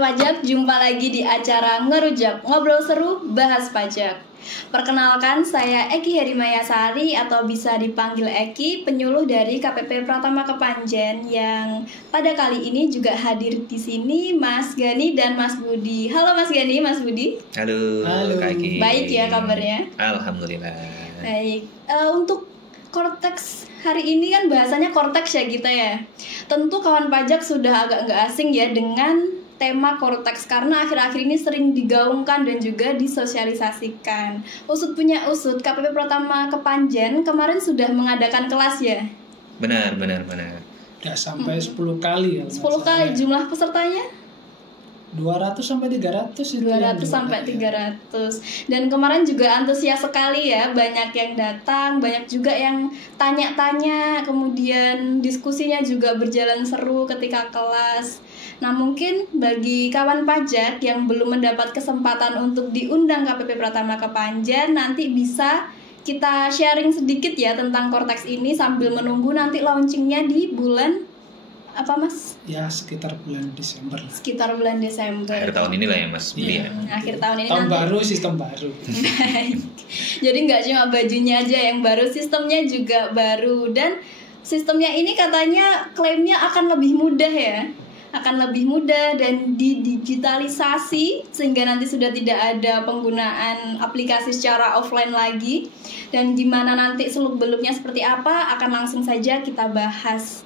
pajak, jumpa lagi di acara Ngerujak, ngobrol seru, bahas pajak. Perkenalkan, saya Eki Herimayasari atau bisa dipanggil Eki, penyuluh dari KPP Pratama Kepanjen yang pada kali ini juga hadir di sini Mas Gani dan Mas Budi. Halo Mas Gani, Mas Budi. Halo Kak Eki. Baik ya kabarnya? Alhamdulillah. Baik. Untuk Korteks hari ini kan bahasanya Korteks ya kita ya. Tentu kawan pajak sudah agak nggak asing ya dengan tema Korteks karena akhir-akhir ini sering digaungkan dan juga disosialisasikan. Usut punya usut, KPP Pratama Kepanjen kemarin sudah mengadakan kelas ya? Benar. Ya sampai 10 kali ya. 10 kali jumlah pesertanya? 200 sampai 300 itu. 200 sampai 300. Dan kemarin juga antusias sekali ya, banyak yang datang, banyak juga yang tanya-tanya, kemudian diskusinya juga berjalan seru ketika kelas. Nah, mungkin bagi kawan pajak yang belum mendapat kesempatan untuk diundang KPP Pratama Kepanjen, nanti bisa kita sharing sedikit ya tentang Korteks ini sambil menunggu nanti launchingnya di bulan apa Mas? Ya sekitar bulan Desember. Sekitar bulan Desember. Akhir tahun inilah ya Mas Budi ya. Akhir tahun ini Tahun nanti. baru, sistem baru. Jadi nggak cuma bajunya aja yang baru, sistemnya juga baru. Dan sistemnya ini katanya klaimnya akan lebih mudah ya. Akan lebih mudah dan didigitalisasi sehingga nanti sudah tidak ada penggunaan aplikasi secara offline lagi. Dan gimana nanti seluk-beluknya seperti apa akan langsung saja kita bahas.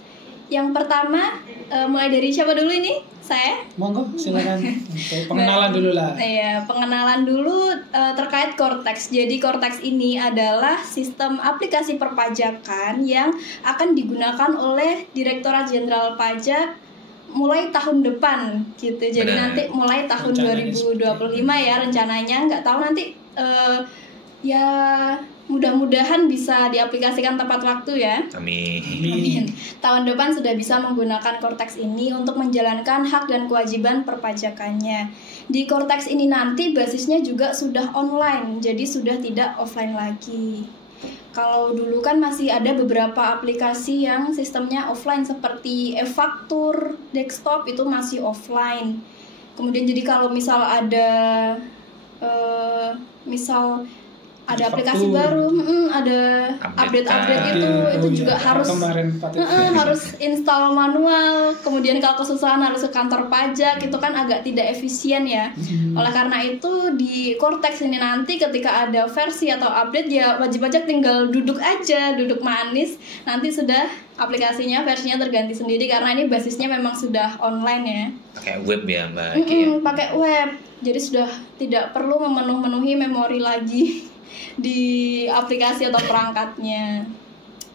Yang pertama, mulai dari siapa dulu ini? Saya? Monggo, silakan. Untuk pengenalan dulu lah. Iya, pengenalan dulu terkait Korteks. Jadi Korteks ini adalah sistem aplikasi perpajakan yang akan digunakan oleh Direktorat Jenderal Pajak mulai tahun depan gitu. Jadi nanti mulai tahun Rencananya 2025 ya rencananya. Nggak tahu nanti ya mudah-mudahan bisa diaplikasikan tepat waktu ya. Amin. Tahun depan sudah bisa menggunakan Korteks ini untuk menjalankan hak dan kewajiban perpajakannya. Di Korteks ini nanti basisnya juga sudah online, jadi sudah tidak offline lagi. Kalau dulu kan masih ada beberapa aplikasi yang sistemnya offline seperti e-faktur, desktop itu masih offline. Kemudian jadi kalau misal ada ada aplikasi baru, ada update itu juga harus install manual. Kemudian kalau kesusahan harus ke kantor pajak, itu kan agak tidak efisien ya. Oleh karena itu di Korteks ini nanti ketika ada versi atau update ya wajib pajak tinggal duduk aja, duduk manis. Nanti sudah aplikasinya versinya terganti sendiri karena ini basisnya memang sudah online ya. Pakai web ya Mbak. Pakai web, jadi sudah tidak perlu memenuhi memori lagi di aplikasi atau perangkatnya.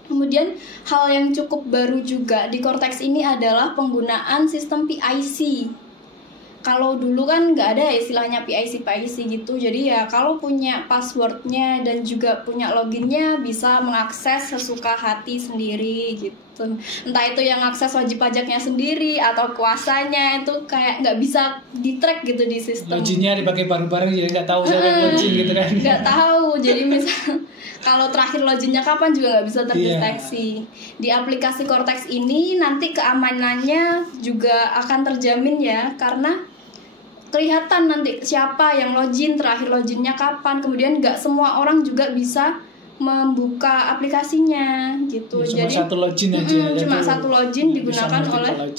Kemudian hal yang cukup baru juga di Korteks ini adalah penggunaan sistem PIC. Kalau dulu kan nggak ada istilahnya PIC gitu, jadi ya kalau punya passwordnya dan juga punya loginnya bisa mengakses sesuka hati sendiri gitu. Entah itu yang akses wajib pajaknya sendiri atau kuasanya itu kayak nggak bisa di-track gitu di sistem. Loginnya dipakai bareng-bareng jadi nggak tahu siapa login gitu kan? Nggak tahu, jadi misal kalau terakhir loginnya kapan juga nggak bisa terdeteksi. Di aplikasi Korteks ini nanti keamanannya juga akan terjamin ya, karena kelihatan nanti siapa yang login, terakhir loginnya kapan. Kemudian nggak semua orang juga bisa membuka aplikasinya gitu. Ya, cuma satu login aja. Cuma satu login digunakan oleh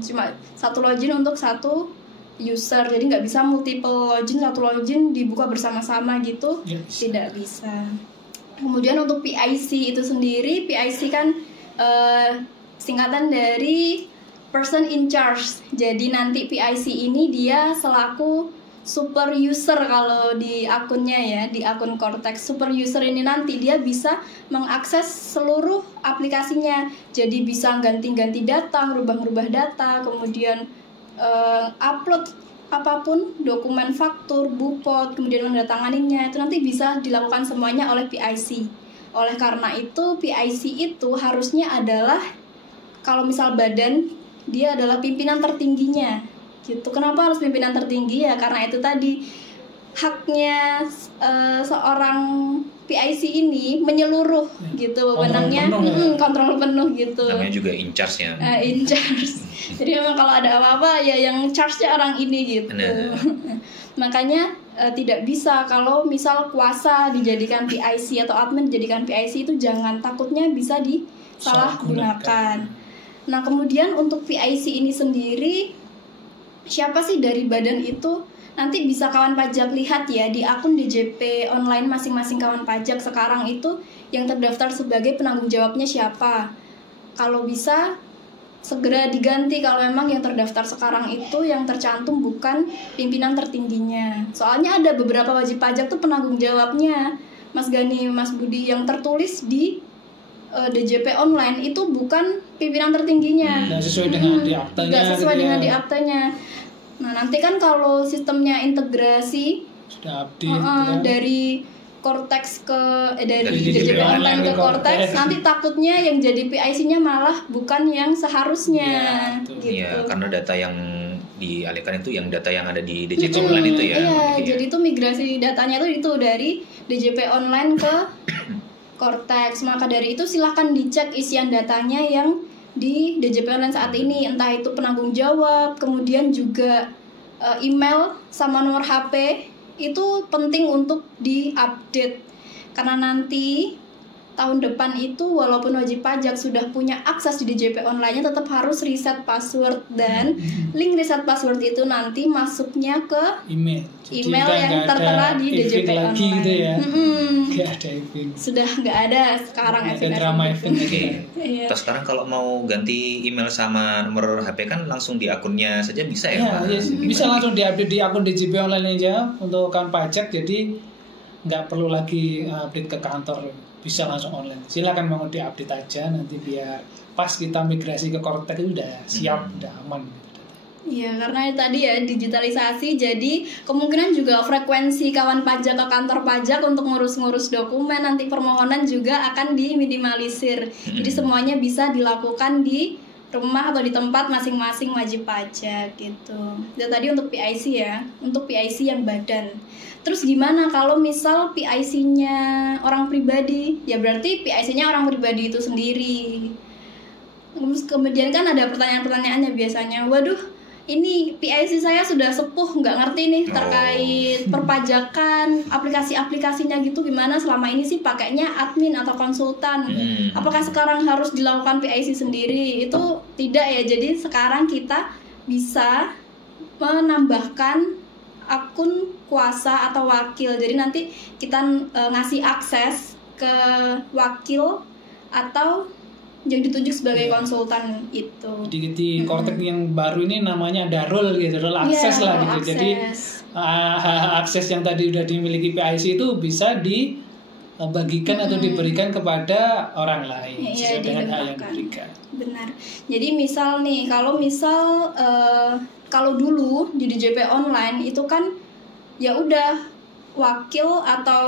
cuma satu login untuk satu user, jadi nggak bisa multiple login, satu login dibuka bersama-sama gitu. Yes. Tidak bisa. Kemudian untuk PIC itu sendiri, PIC kan singkatan dari person in charge. Jadi nanti PIC ini dia selaku super user kalau di akunnya ya, di akun Korteks. Super user ini nanti dia bisa mengakses seluruh aplikasinya. Jadi bisa ganti-ganti data, merubah-merubah data, kemudian upload apapun, dokumen faktur, bupot, kemudian menandatanganinya, itu nanti bisa dilakukan semuanya oleh PIC. Oleh karena itu, PIC itu harusnya adalah kalau misal badan, dia adalah pimpinan tertingginya gitu. Kenapa harus pimpinan tertinggi ya? Karena itu tadi haknya seorang PIC ini menyeluruh gitu, wewenangnya kontrol penuh gitu. Namanya juga in charge ya. In charge. Jadi memang kalau ada apa-apa ya yang charge-nya orang ini gitu. Makanya tidak bisa kalau misal kuasa dijadikan PIC atau admin dijadikan PIC itu jangan, takutnya bisa disalahgunakan. Nah kemudian untuk PIC ini sendiri siapa sih dari badan itu? Nanti bisa kawan pajak lihat ya di akun DJP online masing-masing kawan pajak sekarang itu yang terdaftar sebagai penanggung jawabnya siapa. Kalau bisa segera diganti kalau memang yang terdaftar sekarang itu yang tercantum bukan pimpinan tertingginya. Soalnya ada beberapa wajib pajak tuh penanggung jawabnya Mas Gani, Mas Budi yang tertulis di DJP online itu bukan pimpinan tertingginya. Nggak sesuai dengan di aktanya. Nggak sesuai dengan di aktanya. Nah nanti kan kalau sistemnya integrasi sudah update dari Cortex dari DJP online ke Cortex, nanti takutnya yang jadi PIC-nya malah bukan yang seharusnya. Gitu. Iya, karena data yang dialihkan itu yang data yang ada di DJP online itu ya. Iya, jadi itu migrasi datanya itu dari DJP online ke Cortex. Maka dari itu silahkan dicek isian datanya yang di DJP online saat ini, entah itu penanggung jawab, kemudian juga email sama nomor HP itu penting untuk diupdate karena nanti tahun depan itu walaupun wajib pajak sudah punya akses di DJP online-nya tetap harus reset password, dan link reset password itu nanti masuknya ke email yang tertera di DJP online gitu ya. Gak ada event. Sudah nggak ada sekarang event lagi. Terus sekarang kalau mau ganti email sama nomor HP kan langsung di akunnya saja bisa ya? Ya bisa langsung diupdate di akun DJP online aja untuk kawan pajak, jadi nggak perlu lagi update ke kantor, bisa langsung online. Silakan mau diupdate aja nanti biar pas kita migrasi ke Cortex itu udah siap, udah aman. Iya, karena tadi ya digitalisasi, jadi kemungkinan juga frekuensi kawan pajak ke kantor pajak untuk ngurus-ngurus dokumen nanti permohonan juga akan diminimalisir. Jadi semuanya bisa dilakukan di rumah atau di tempat masing-masing wajib pajak gitu. Dan tadi untuk PIC ya, untuk PIC yang badan. Terus gimana kalau misal PIC-nya orang pribadi? Ya berarti PIC-nya orang pribadi itu sendiri. Terus kemudian kan ada pertanyaan-pertanyaannya biasanya, waduh ini PIC saya sudah sepuh, nggak ngerti nih terkait perpajakan, aplikasi-aplikasinya gitu gimana, selama ini sih pakainya admin atau konsultan. Apakah sekarang harus dilakukan PIC sendiri? Itu tidak ya, jadi sekarang kita bisa menambahkan akun kuasa atau wakil. Jadi nanti kita ngasih akses ke wakil atau yang ditunjuk sebagai konsultan itu. Jadi di Cortex yang baru ini namanya ada role gitu, role akses lah gitu. Akses. Jadi akses yang tadi udah dimiliki PIC itu bisa dibagikan atau diberikan kepada orang lain sesuai dengan hal yang diberikan. Benar. Jadi misal nih, kalau dulu di DJP online itu kan ya udah wakil atau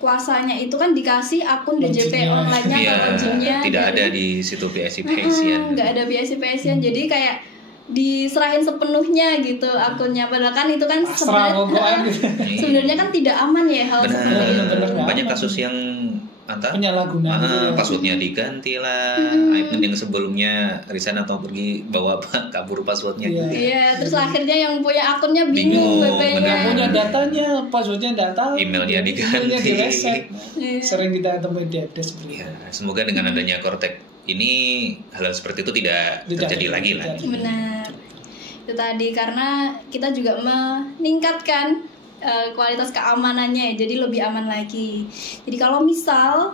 kuasanya itu kan dikasih akun DJP online-nya atau login-nya. Tidak ada di situ PIC-PIC-an. Nggak ada PIC-PIC-an. Jadi kayak diserahin sepenuhnya gitu akunnya. Padahal kan itu kan sebenarnya kan tidak aman ya hal seperti itu. Banyak kasus yang penyalahgunaan passwordnya diganti lah, admin yang sebelumnya resign atau pergi bawa kabur passwordnya. Iya, terus akhirnya yang punya akunnya bingung WP-nya. Nggak punya datanya, passwordnya nggak tahu, emailnya diganti. Sering kita temui di update seperti itu. Semoga dengan adanya Cortex ini hal seperti itu tidak terjadi lagi lah. Benar. Itu tadi karena kita juga meningkatkan kualitas keamanannya, jadi lebih aman lagi. Jadi kalau misal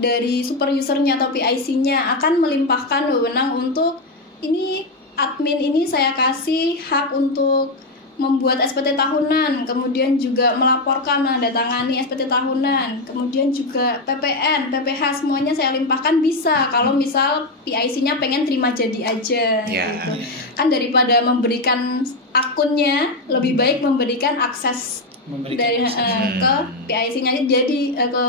dari super usernya atau PIC-nya akan melimpahkan wewenang untuk ini admin ini saya kasih hak untuk membuat SPT tahunan, kemudian juga melaporkan, menandatangani SPT tahunan, kemudian juga PPN, PPH semuanya saya limpahkan bisa kalau misal PIC-nya pengen terima jadi aja gitu. Kan daripada memberikan akunnya lebih baik memberikan akses ke PIC-nya jadi ke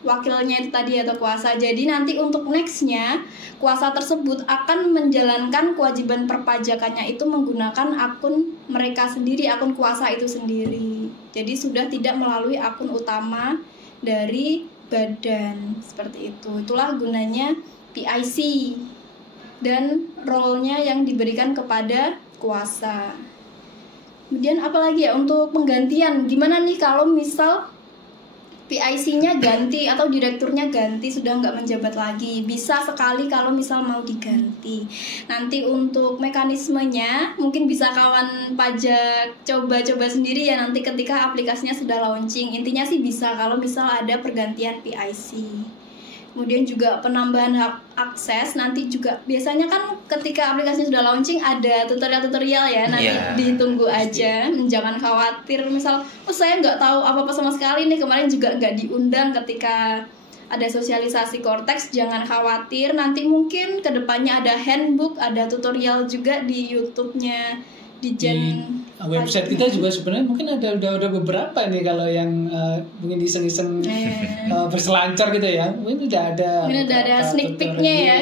wakilnya itu tadi atau kuasa. Jadi nanti untuk nextnya kuasa tersebut akan menjalankan kewajiban perpajakannya itu menggunakan akun mereka sendiri, akun kuasa itu sendiri. Jadi sudah tidak melalui akun utama dari badan, seperti itu. Itulah gunanya PIC dan role-nya yang diberikan kepada kuasa. Kemudian apalagi ya untuk penggantian, gimana nih kalau misal PIC-nya ganti atau direkturnya ganti, sudah nggak menjabat lagi? Bisa sekali kalau misal mau diganti. Nanti untuk mekanismenya mungkin bisa kawan pajak coba-coba sendiri ya nanti ketika aplikasinya sudah launching. Intinya sih bisa kalau misal ada pergantian PIC. Kemudian juga penambahan hak akses, nanti juga biasanya kan ketika aplikasinya sudah launching ada tutorial-tutorial ya, nanti ditunggu aja, jangan khawatir misal saya nggak tahu apa-apa sama sekali nih, kemarin juga nggak diundang ketika ada sosialisasi Cortex, jangan khawatir, nanti mungkin kedepannya ada handbook, ada tutorial juga di YouTube-nya di website kita juga sebenarnya mungkin udah beberapa nih kalau yang mungkin iseng-iseng berselancar gitu ya, mungkin udah ada sneak peek-nya ya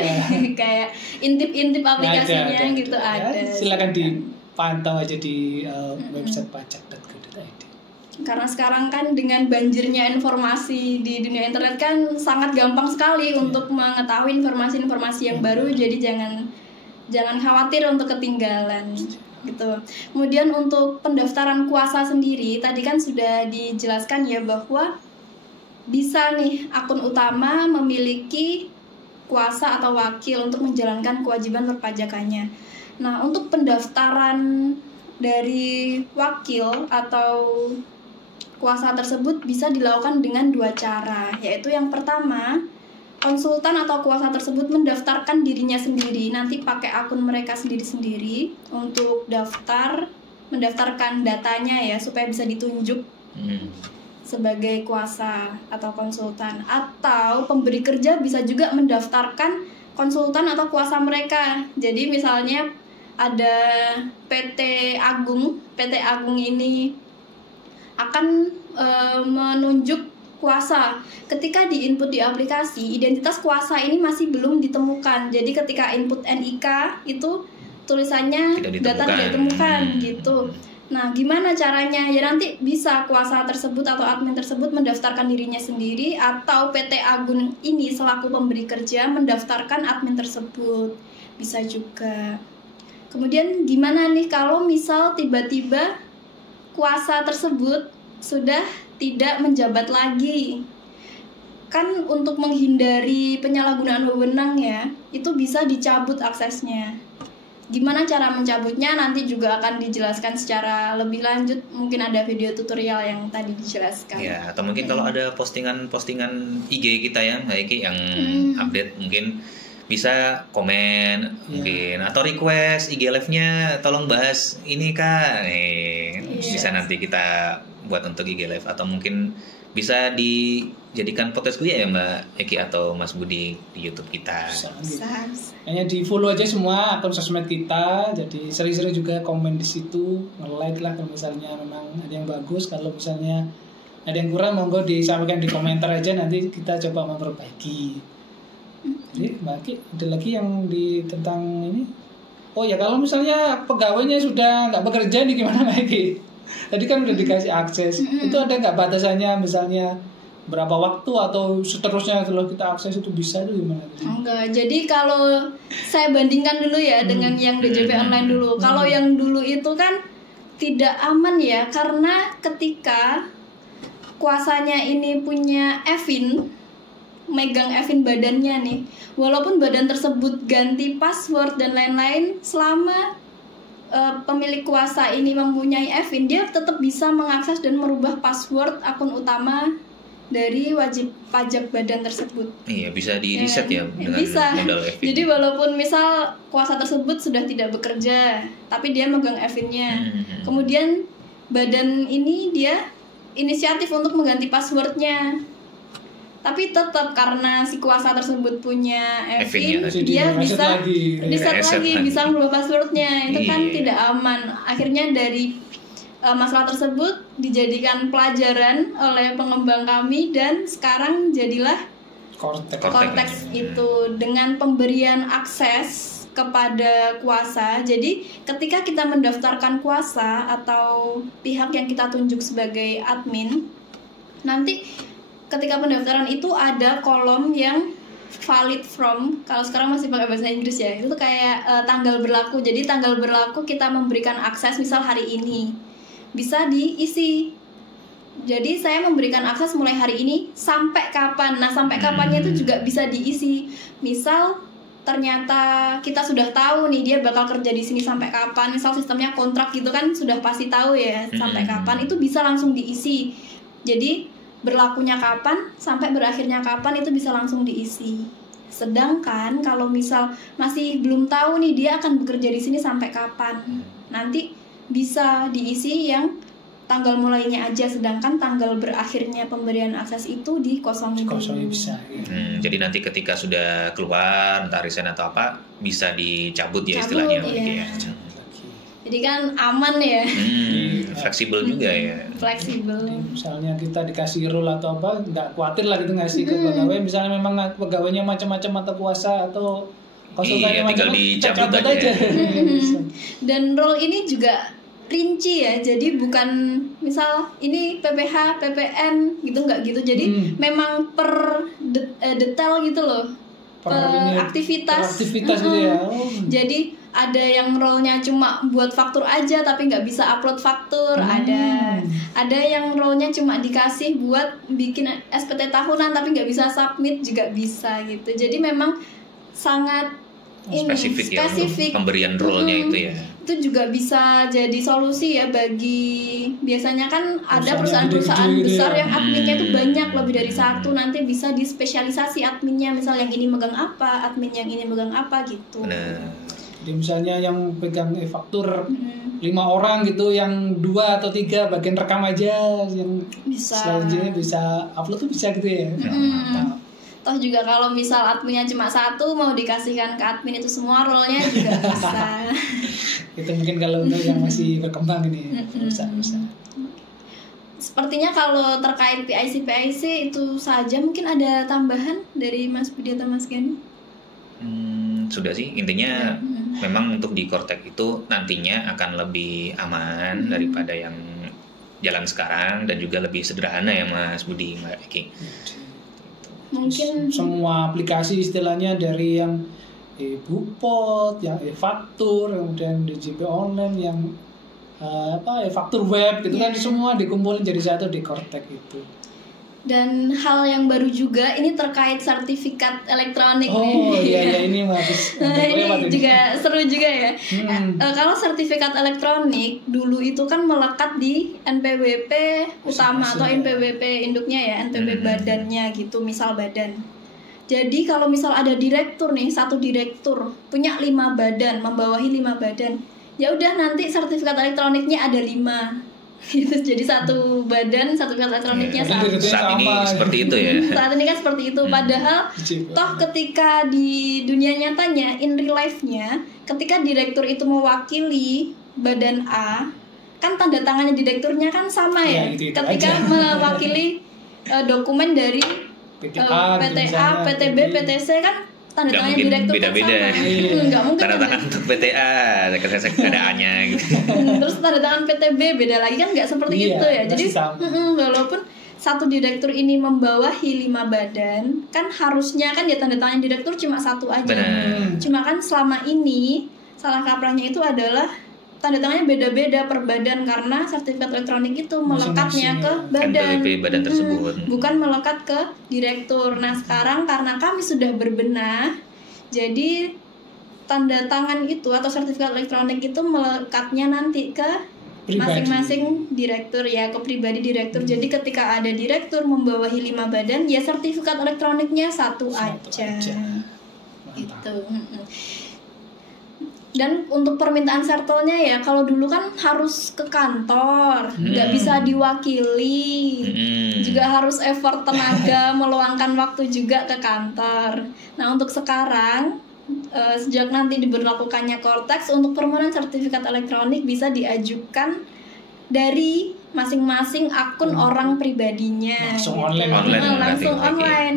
kayak intip-intip aplikasinya ada. Gitu ada. Silakan dipantau aja di website pajak.go.id. Karena sekarang kan dengan banjirnya informasi di dunia internet kan sangat gampang sekali untuk mengetahui informasi-informasi yang baru, jadi jangan khawatir untuk ketinggalan. Gitu. Kemudian untuk pendaftaran kuasa sendiri tadi kan sudah dijelaskan ya bahwa bisa nih akun utama memiliki kuasa atau wakil untuk menjalankan kewajiban perpajakannya. Nah, untuk pendaftaran dari wakil atau kuasa tersebut bisa dilakukan dengan 2 cara, yaitu yang pertama, konsultan atau kuasa tersebut mendaftarkan dirinya sendiri, nanti pakai akun mereka sendiri-sendiri untuk mendaftarkan datanya ya supaya bisa ditunjuk sebagai kuasa atau konsultan. Atau pemberi kerja bisa juga mendaftarkan konsultan atau kuasa mereka. Jadi misalnya ada PT Agung ini akan menunjuk kuasa. Ketika diinput di aplikasi, identitas kuasa ini masih belum ditemukan. Jadi ketika input NIK itu tulisannya data tidak ditemukan gitu. Nah, gimana caranya? Ya nanti bisa kuasa tersebut atau admin tersebut mendaftarkan dirinya sendiri atau PT Agung ini selaku pemberi kerja mendaftarkan admin tersebut. Bisa juga. Kemudian gimana nih kalau misal tiba-tiba kuasa tersebut sudah tidak menjabat lagi? Kan untuk menghindari penyalahgunaan wewenang ya, itu bisa dicabut aksesnya. Gimana cara mencabutnya nanti juga akan dijelaskan secara lebih lanjut, mungkin ada video tutorial yang tadi dijelaskan. Ya, atau mungkin kalau ada postingan IG kita ya, yang update mungkin bisa komen mungkin atau request IG live-nya tolong bahas ini Kak. Bisa nanti kita buat untuk IG live atau mungkin bisa dijadikan podcast kuliah ya Mbak Eki atau Mas Budi di YouTube kita. Bisa. Hanya di follow aja semua akun sosmed kita, jadi sering-sering juga komen di situ, nge-like lah kalau misalnya memang ada yang bagus, kalau misalnya ada yang kurang monggo disampaikan di komentar aja, nanti kita coba memperbaiki. Jadi Mbak Eki ada lagi yang tentang ini? Oh ya, kalau misalnya pegawainya sudah nggak bekerja nih gimana Mbak Eki? Tadi kan udah dikasih akses, itu ada nggak batasannya misalnya berapa waktu atau seterusnya setelah kita akses itu bisa tuh gimana? Enggak, jadi kalau saya bandingkan dulu ya dengan yang DJP online dulu. Kalau yang dulu itu kan tidak aman ya, karena ketika kuasanya ini punya Evin, megang Evin badannya nih, walaupun badan tersebut ganti password dan lain-lain, selama pemilik kuasa ini mempunyai Evin, dia tetap bisa mengakses dan merubah password akun utama dari wajib pajak badan tersebut. Iya, bisa di reset ya dengan bisa. modal Evin. Jadi walaupun misal kuasa tersebut sudah tidak bekerja, tapi dia megang Evinnya. Kemudian badan ini dia inisiatif untuk mengganti passwordnya. Tapi tetap karena si kuasa tersebut punya Evin, dia bisa reset lagi, bisa merubah passwordnya. Itu kan tidak aman. Akhirnya dari masalah tersebut dijadikan pelajaran oleh pengembang kami, dan sekarang jadilah Cortex itu dengan pemberian akses kepada kuasa. Jadi ketika kita mendaftarkan kuasa atau pihak yang kita tunjuk sebagai admin, nanti ketika pendaftaran itu ada kolom yang valid from, kalau sekarang masih pakai bahasa Inggris ya, itu tuh kayak tanggal berlaku. Jadi tanggal berlaku kita memberikan akses misal hari ini bisa diisi. Jadi saya memberikan akses mulai hari ini sampai kapan. Nah sampai kapannya itu juga bisa diisi. Misal ternyata kita sudah tahu nih dia bakal kerja di sini sampai kapan, misal sistemnya kontrak gitu kan sudah pasti tahu ya sampai kapan, itu bisa langsung diisi. Jadi berlakunya kapan sampai berakhirnya kapan itu bisa langsung diisi. Sedangkan kalau misal masih belum tahu nih dia akan bekerja di sini sampai kapan, nanti bisa diisi yang tanggal mulainya aja, sedangkan tanggal berakhirnya pemberian akses itu dikosongin dulu. Bisa, ya. Jadi nanti ketika sudah keluar entah resign atau apa bisa dicabut ya istilahnya. Iya. Jadi kan aman ya. Fleksibel juga ya. Fleksibel. Misalnya kita dikasih role atau apa, nggak khawatir lah gitu ngasih ke pegawai. Misalnya memang pegawainya macam-macam atau puasa atau konsultannya tinggal dicabut aja. Dan role ini juga rinci ya, jadi bukan misal ini PPH, PPN gitu, nggak gitu. Jadi memang per detail gitu loh, aktivitas gitu ya. Jadi ada yang role-nya cuma buat faktur aja tapi nggak bisa upload faktur, ada yang role-nya cuma dikasih buat bikin SPT tahunan tapi nggak bisa submit juga bisa gitu. Jadi memang sangat spesifik ya pemberian role-nya itu ya. Itu juga bisa jadi solusi ya bagi, biasanya kan ada perusahaan-perusahaan besar yang adminnya itu banyak, lebih dari satu, nanti bisa dispesialisasi adminnya, misal yang ini megang apa, admin yang ini megang apa gitu. Jadi misalnya yang pegang faktur 5 orang gitu, yang 2 atau 3 bagian rekam aja, yang selanjutnya bisa upload tuh bisa gitu ya. Toh juga kalau misal adminnya cuma satu, mau dikasihkan ke admin itu semua role-nya juga bisa. Itu mungkin kalau untuk yang masih berkembang ini bisa. Sepertinya kalau terkait PIC itu saja, mungkin ada tambahan dari Mas Budi atau Mas Gani? Sudah sih, intinya memang untuk di Kortek itu nantinya akan lebih aman daripada yang jalan sekarang, dan juga lebih sederhana ya Mas Budi, Mbak Eki. Mungkin semua aplikasi istilahnya dari yang e-Bupot, yang e-faktur, kemudian DJP online, yang e-faktur web gitu kan, semua dikumpulin jadi satu di Kortek itu. Dan hal yang baru juga ini terkait sertifikat elektronik nih. Oh iya ini habis. Ini juga seru juga ya. Kalau sertifikat elektronik dulu itu kan melekat di NPWP utama atau NPWP induknya ya, NPWP badannya gitu, misal badan. Jadi kalau misal ada direktur nih, satu direktur punya 5 badan, membawahi 5 badan, ya udah nanti sertifikat elektroniknya ada 5. Gitu, jadi satu badan sertifikat elektroniknya satu. Saat ini seperti itu ya. Saat ini kan seperti itu. Padahal toh ketika di dunia nyatanya, in real life-nya, ketika direktur itu mewakili badan A, kan tanda tangannya direkturnya kan sama ya. Ketika mewakili dokumen dari PTA, PTB, PTC kan tanda tangan direktur beda-beda. Kan sama. Nggak mungkin tanda tangan untuk PTA keadaannya gitu. Terus tanda tangan PTB beda lagi kan, nggak seperti itu ya. Jadi walaupun satu direktur ini membawahi 5 badan, kan harusnya kan ya tanda tangan direktur cuma satu aja. Cuma kan selama ini salah kaprahnya itu adalah tanda tangannya beda-beda per badan, karena sertifikat elektronik itu melekatnya ke badan tersebut, bukan melekat ke direktur. Nah sekarang karena kami sudah berbenah, jadi tanda tangan itu atau sertifikat elektronik itu melekatnya nanti ke masing-masing direktur ya, ke pribadi direktur. Jadi ketika ada direktur membawahi 5 badan, ya sertifikat elektroniknya satu aja. Gitu. Dan untuk permintaan sertelnya ya, kalau dulu kan harus ke kantor, nggak bisa diwakili, juga harus effort tenaga, meluangkan waktu juga ke kantor. Nah untuk sekarang, sejak nanti diberlakukannya Kortex, untuk permohonan sertifikat elektronik bisa diajukan dari masing-masing akun orang pribadinya. Langsung gitu. online. Online.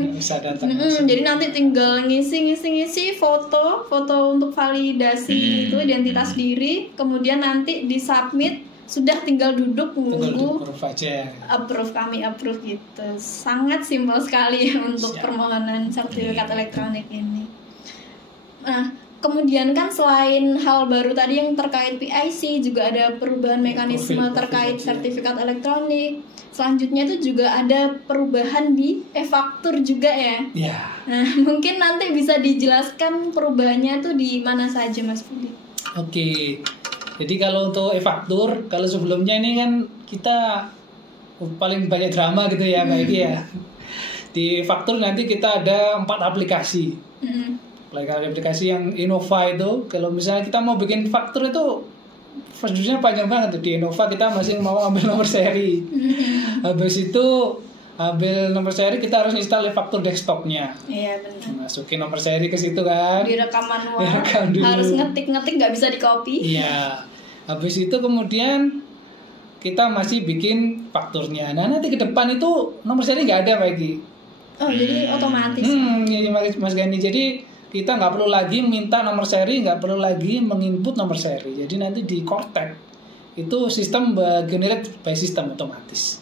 Jadi nanti tinggal ngisi foto untuk validasi itu identitas diri, kemudian nanti disubmit sudah tinggal duduk menunggu approve kami approve gitu. Sangat simpel sekali untuk permohonan sertifikat elektronik ini. Nah, kemudian kan selain hal baru tadi yang terkait PIC, juga ada perubahan mekanisme terkait sertifikat elektronik. Selanjutnya itu juga ada perubahan di e-faktur juga ya. Nah, mungkin nanti bisa dijelaskan perubahannya itu di mana saja, Mas Budi. Oke. Jadi kalau untuk e-faktur, kalau sebelumnya ini kan kita paling banyak drama gitu ya, Mbak Eki ya. Di e-faktur nanti kita ada 4 aplikasi. Aplikasi yang Innova itu, kalau misalnya kita mau bikin faktur itu prosedurnya panjang banget tuh. Di Innova kita masih mau ambil nomor seri. Habis itu ambil nomor seri, kita harus install e-faktur desktopnya. Iya benar. Masukin nomor seri ke situ kan. Direkam manual. Harus ngetik-ngetik, nggak bisa di copy. Iya. Habis itu kemudian kita masih bikin fakturnya. Nah nanti ke depan itu nomor seri nggak ada lagi. Oh jadi otomatis. Iya Mas Gani. Jadi kita nggak perlu lagi minta nomor seri, nggak perlu lagi menginput nomor seri. Jadi nanti di Cortex itu sistem generate by system otomatis.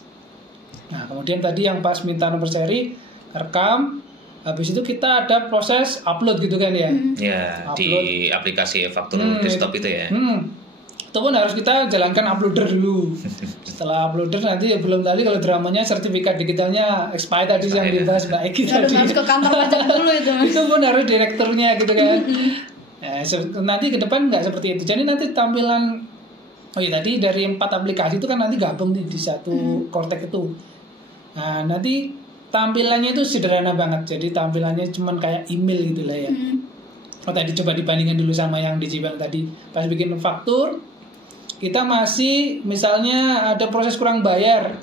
Nah kemudian tadi yang pas minta nomor seri, rekam, habis itu kita ada proses upload gitu kan ya? Ya, upload di aplikasi faktur desktop itu ya. Itu pun harus kita jalankan uploader dulu. Setelah uploader nanti belum tadi kalau dramanya sertifikat digitalnya expired tadi yang dibahas Mbak Eki tadi. Harus ke kantor pajak dulu itu. Itu pun harus direkturnya gitu kan. Nanti ke depan nggak seperti itu. Jadi nanti tampilan tadi dari 4 aplikasi itu kan nanti gabung di satu Cortex itu. Nah nanti tampilannya itu sederhana banget. Jadi tampilannya cuman kayak email gitu lah ya. Tadi coba dibandingkan dulu sama yang digital tadi. Pas bikin faktur, kita masih misalnya ada proses kurang bayar.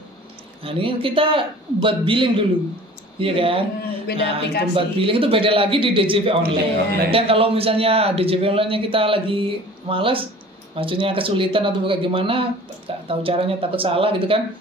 Nah ini kita buat billing dulu, iya kan? Beda aplikasi. Buat billing itu beda lagi di DJP online. Kadang kalau misalnya DJP online-nya kita lagi malas, maksudnya kesulitan atau bagaimana, tak tahu caranya, takut salah gitu kan,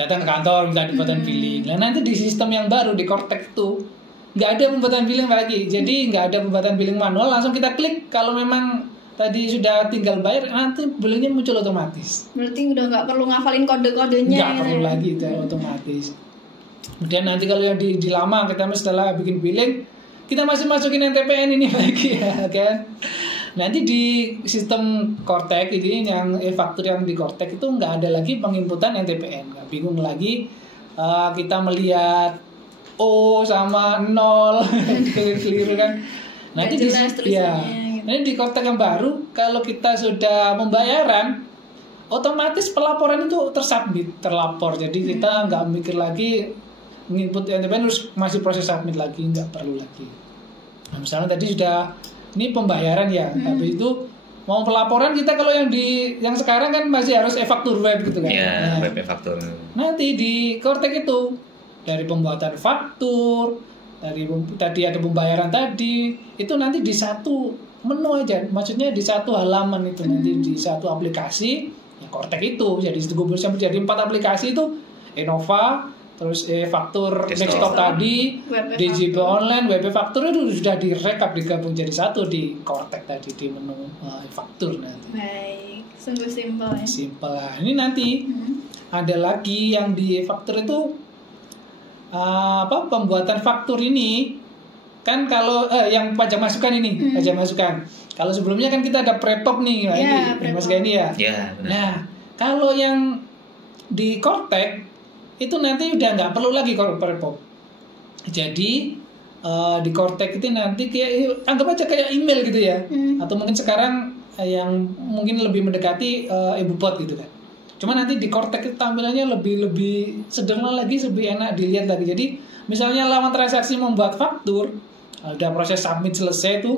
datang ke kantor minta pembuatan billing. Nah nanti di sistem yang baru di Cortex itu nggak ada pembuatan billing lagi. Jadi nggak ada pembuatan billing manual, langsung kita klik. Kalau memang tadi sudah tinggal bayar, nanti billingnya muncul otomatis. Berarti udah nggak perlu ngafalin kode-kodenya. Nggak perlu lagi itu otomatis. Kemudian nanti kalau yang di lama kita setelah bikin billing, kita masih masukin NTPN ini lagi ya kan. Nanti di sistem Cortex ini yang e-faktur yang di Cortex itu nggak ada lagi penginputan NTPN. Nggak bingung lagi kita melihat O sama 0 keliru kan. Nanti nanti di Cortex yang baru kalau kita sudah pembayaran, otomatis pelaporan itu terlapor. Jadi kita nggak mikir lagi menginput NTPN terus masih proses submit lagi, nggak perlu lagi. Nah, misalnya tadi sudah ini pembayaran ya, habis itu mau pelaporan kita kalau yang sekarang kan masih harus e-faktur web gitu kan. Iya, web e-faktur. Nanti di Cortex itu dari pembuatan faktur, dari tadi ada pembayaran tadi, itu nanti di satu menu aja, maksudnya di satu halaman itu nanti di satu aplikasi ya Cortex itu. Jadi jadi 4 aplikasi itu Innova, terus faktur desktop tadi, DJP online, WP faktur itu sudah direkap digabung jadi satu di Cortex tadi di menu faktur nanti. Baik, sungguh simpel ya. Simpel lah. Ini nanti ada lagi yang di faktur itu pembuatan faktur ini kan kalau yang pajak masukan ini, pajak masukan. Kalau sebelumnya kan kita ada prepop nih, Mas Gani ya. Nah, kalau yang di Cortex itu nanti udah nggak perlu lagi prepop. Jadi di Cortex itu nanti kayak anggap aja kayak email gitu ya, atau mungkin sekarang yang mungkin lebih mendekati e-bot gitu kan. Cuma nanti di Cortex tampilannya lebih sederhana lagi, lebih enak dilihat lagi. Jadi misalnya lawan transaksi membuat faktur, udah proses submit selesai tuh.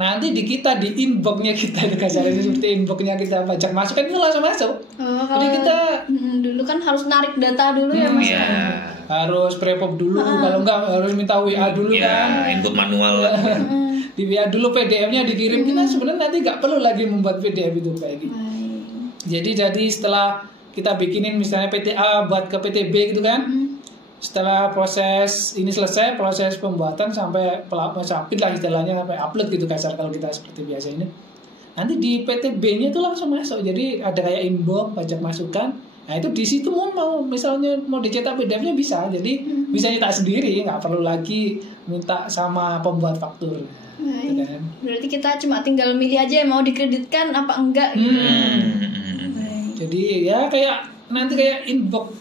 Nanti di inbox-nya kita kasarnya seperti inbox-nya kita pajak masuk kan itu langsung masuk. Jadi kita dulu kan harus narik data dulu ya Mas. Harus prepop dulu, kalau enggak harus minta WA dulu kan. Input manual. Di WA dulu PDF-nya dikirim. Kita sebenarnya nanti nggak perlu lagi membuat PDF itu kayak gitu. Jadi setelah kita bikinin misalnya PTA buat ke PTB gitu kan, setelah proses ini selesai, proses pembuatan sampai submit lah istilahnya, sampai upload gitu kasar kalau kita seperti biasa ini. nanti di PTB-nya itu langsung masuk. Jadi ada kayak inbox pajak masukan. Nah itu di situ mau misalnya mau dicetak PDF-nya bisa. Jadi bisa nyetak sendiri, nggak perlu lagi minta sama pembuat faktur. Baik. Kan? Berarti kita cuma tinggal milih aja mau dikreditkan apa enggak gitu. Jadi ya kayak nanti kayak inbox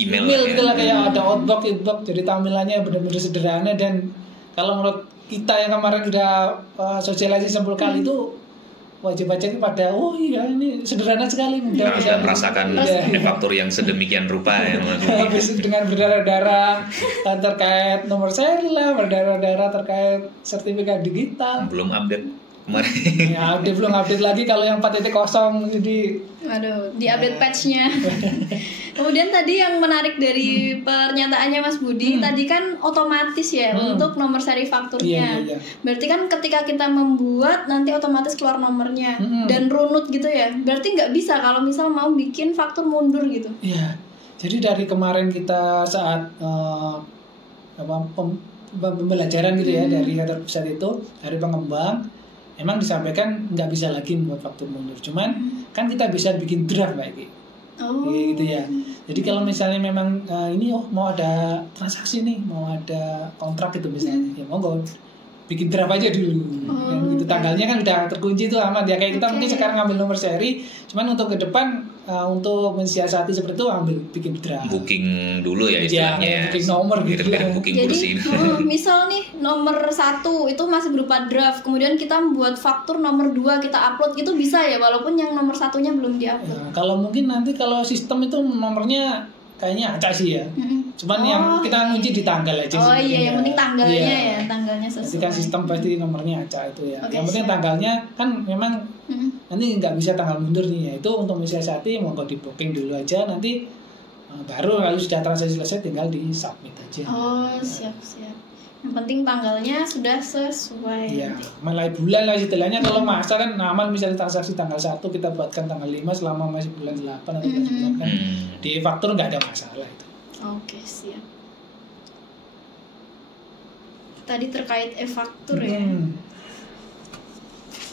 email gitu lah, kayak ada outbox. Jadi tampilannya benar-benar sederhana, dan kalau menurut kita yang kemarin udah sosialisasi 10 kali itu wajib pajak pada iya ini sederhana sekali, mudah bisa merasakan e-faktur yang sedemikian rupa ya. Habis dengan berdarah-darah terkait nomor seri lah, berdarah-darah terkait sertifikat digital. Belum update kemarin. Ya, belum update lagi kalau yang 4.0, jadi di update patch-nya. Kemudian tadi yang menarik dari pernyataannya Mas Budi, tadi kan otomatis ya untuk nomor seri fakturnya. Iya. Berarti kan ketika kita membuat nanti otomatis keluar nomornya dan runut gitu ya. Berarti nggak bisa kalau misal mau bikin faktur mundur gitu. Iya. Jadi dari kemarin kita saat pembelajaran gitu ya dari kantor pusat itu, dari pengembang, emang disampaikan nggak bisa lagi membuat faktur mundur. Cuman kan kita bisa bikin draft Mbak Eki. Gitu ya. Jadi kalau misalnya memang ini mau ada transaksi nih, mau ada kontrak gitu misalnya, ya monggo bikin draft aja dulu. Gitu tanggalnya kan udah terkunci itu aman ya. Kayak kita mungkin sekarang ngambil nomor seri, cuman untuk ke depan untuk mensiasati seperti itu ambil bikin draft. Booking dulu ya istilahnya. Ya, booking nomor gitu. Booking jadi misal nih nomor 1 itu masih berupa draft, kemudian kita membuat faktur nomor 2 kita upload gitu bisa ya, walaupun yang nomor 1-nya belum diupload. Ya, kalau mungkin nanti kalau sistem itu nomornya kayaknya acak sih ya. Cuman yang kita ngunci di tanggal aja sih. Oh iya, yang penting tanggalnya ya, tanggalnya sesuai. Nanti kan sistem pasti nomornya acak itu ya. Yang penting tanggalnya kan memang nanti nggak bisa tanggal mundur nih ya. Itu untuk mensiasati monggo di booking dulu aja, nanti baru kalau sudah transaksi selesai tinggal di submit aja. Oh siap. Yang penting tanggalnya sudah sesuai. Iya, mulai bulan lah istilahnya. Kalau masa kan aman, misalnya transaksi tanggal 1 kita buatkan tanggal 5 selama masih bulan 8 atau bulan 9 kan di faktur nggak ada masalah itu. Oke, siap. Tadi terkait e-faktur ya.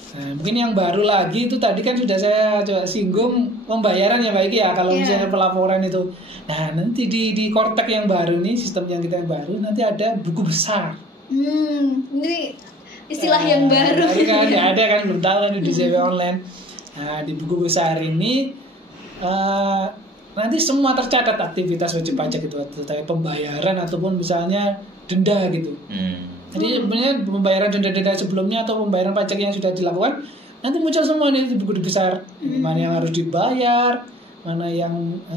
Nah, mungkin yang baru lagi itu tadi kan sudah saya coba singgung pembayaran ya Pak Iki ya, kalau misalnya pelaporan itu. Nah, nanti di Kortek yang baru nih, sistem yang kita yang baru, nanti ada buku besar. Ini istilah yang baru. Kan ada kan, belum tahu kan di JW Online. Nah, di buku besar ini nanti semua tercatat aktivitas wajib pajak itu, terkait pembayaran ataupun misalnya denda gitu. Jadi sebenarnya pembayaran denda-denda sebelumnya atau pembayaran pajak yang sudah dilakukan nanti muncul semua nih di buku besar. Mana yang harus dibayar, mana yang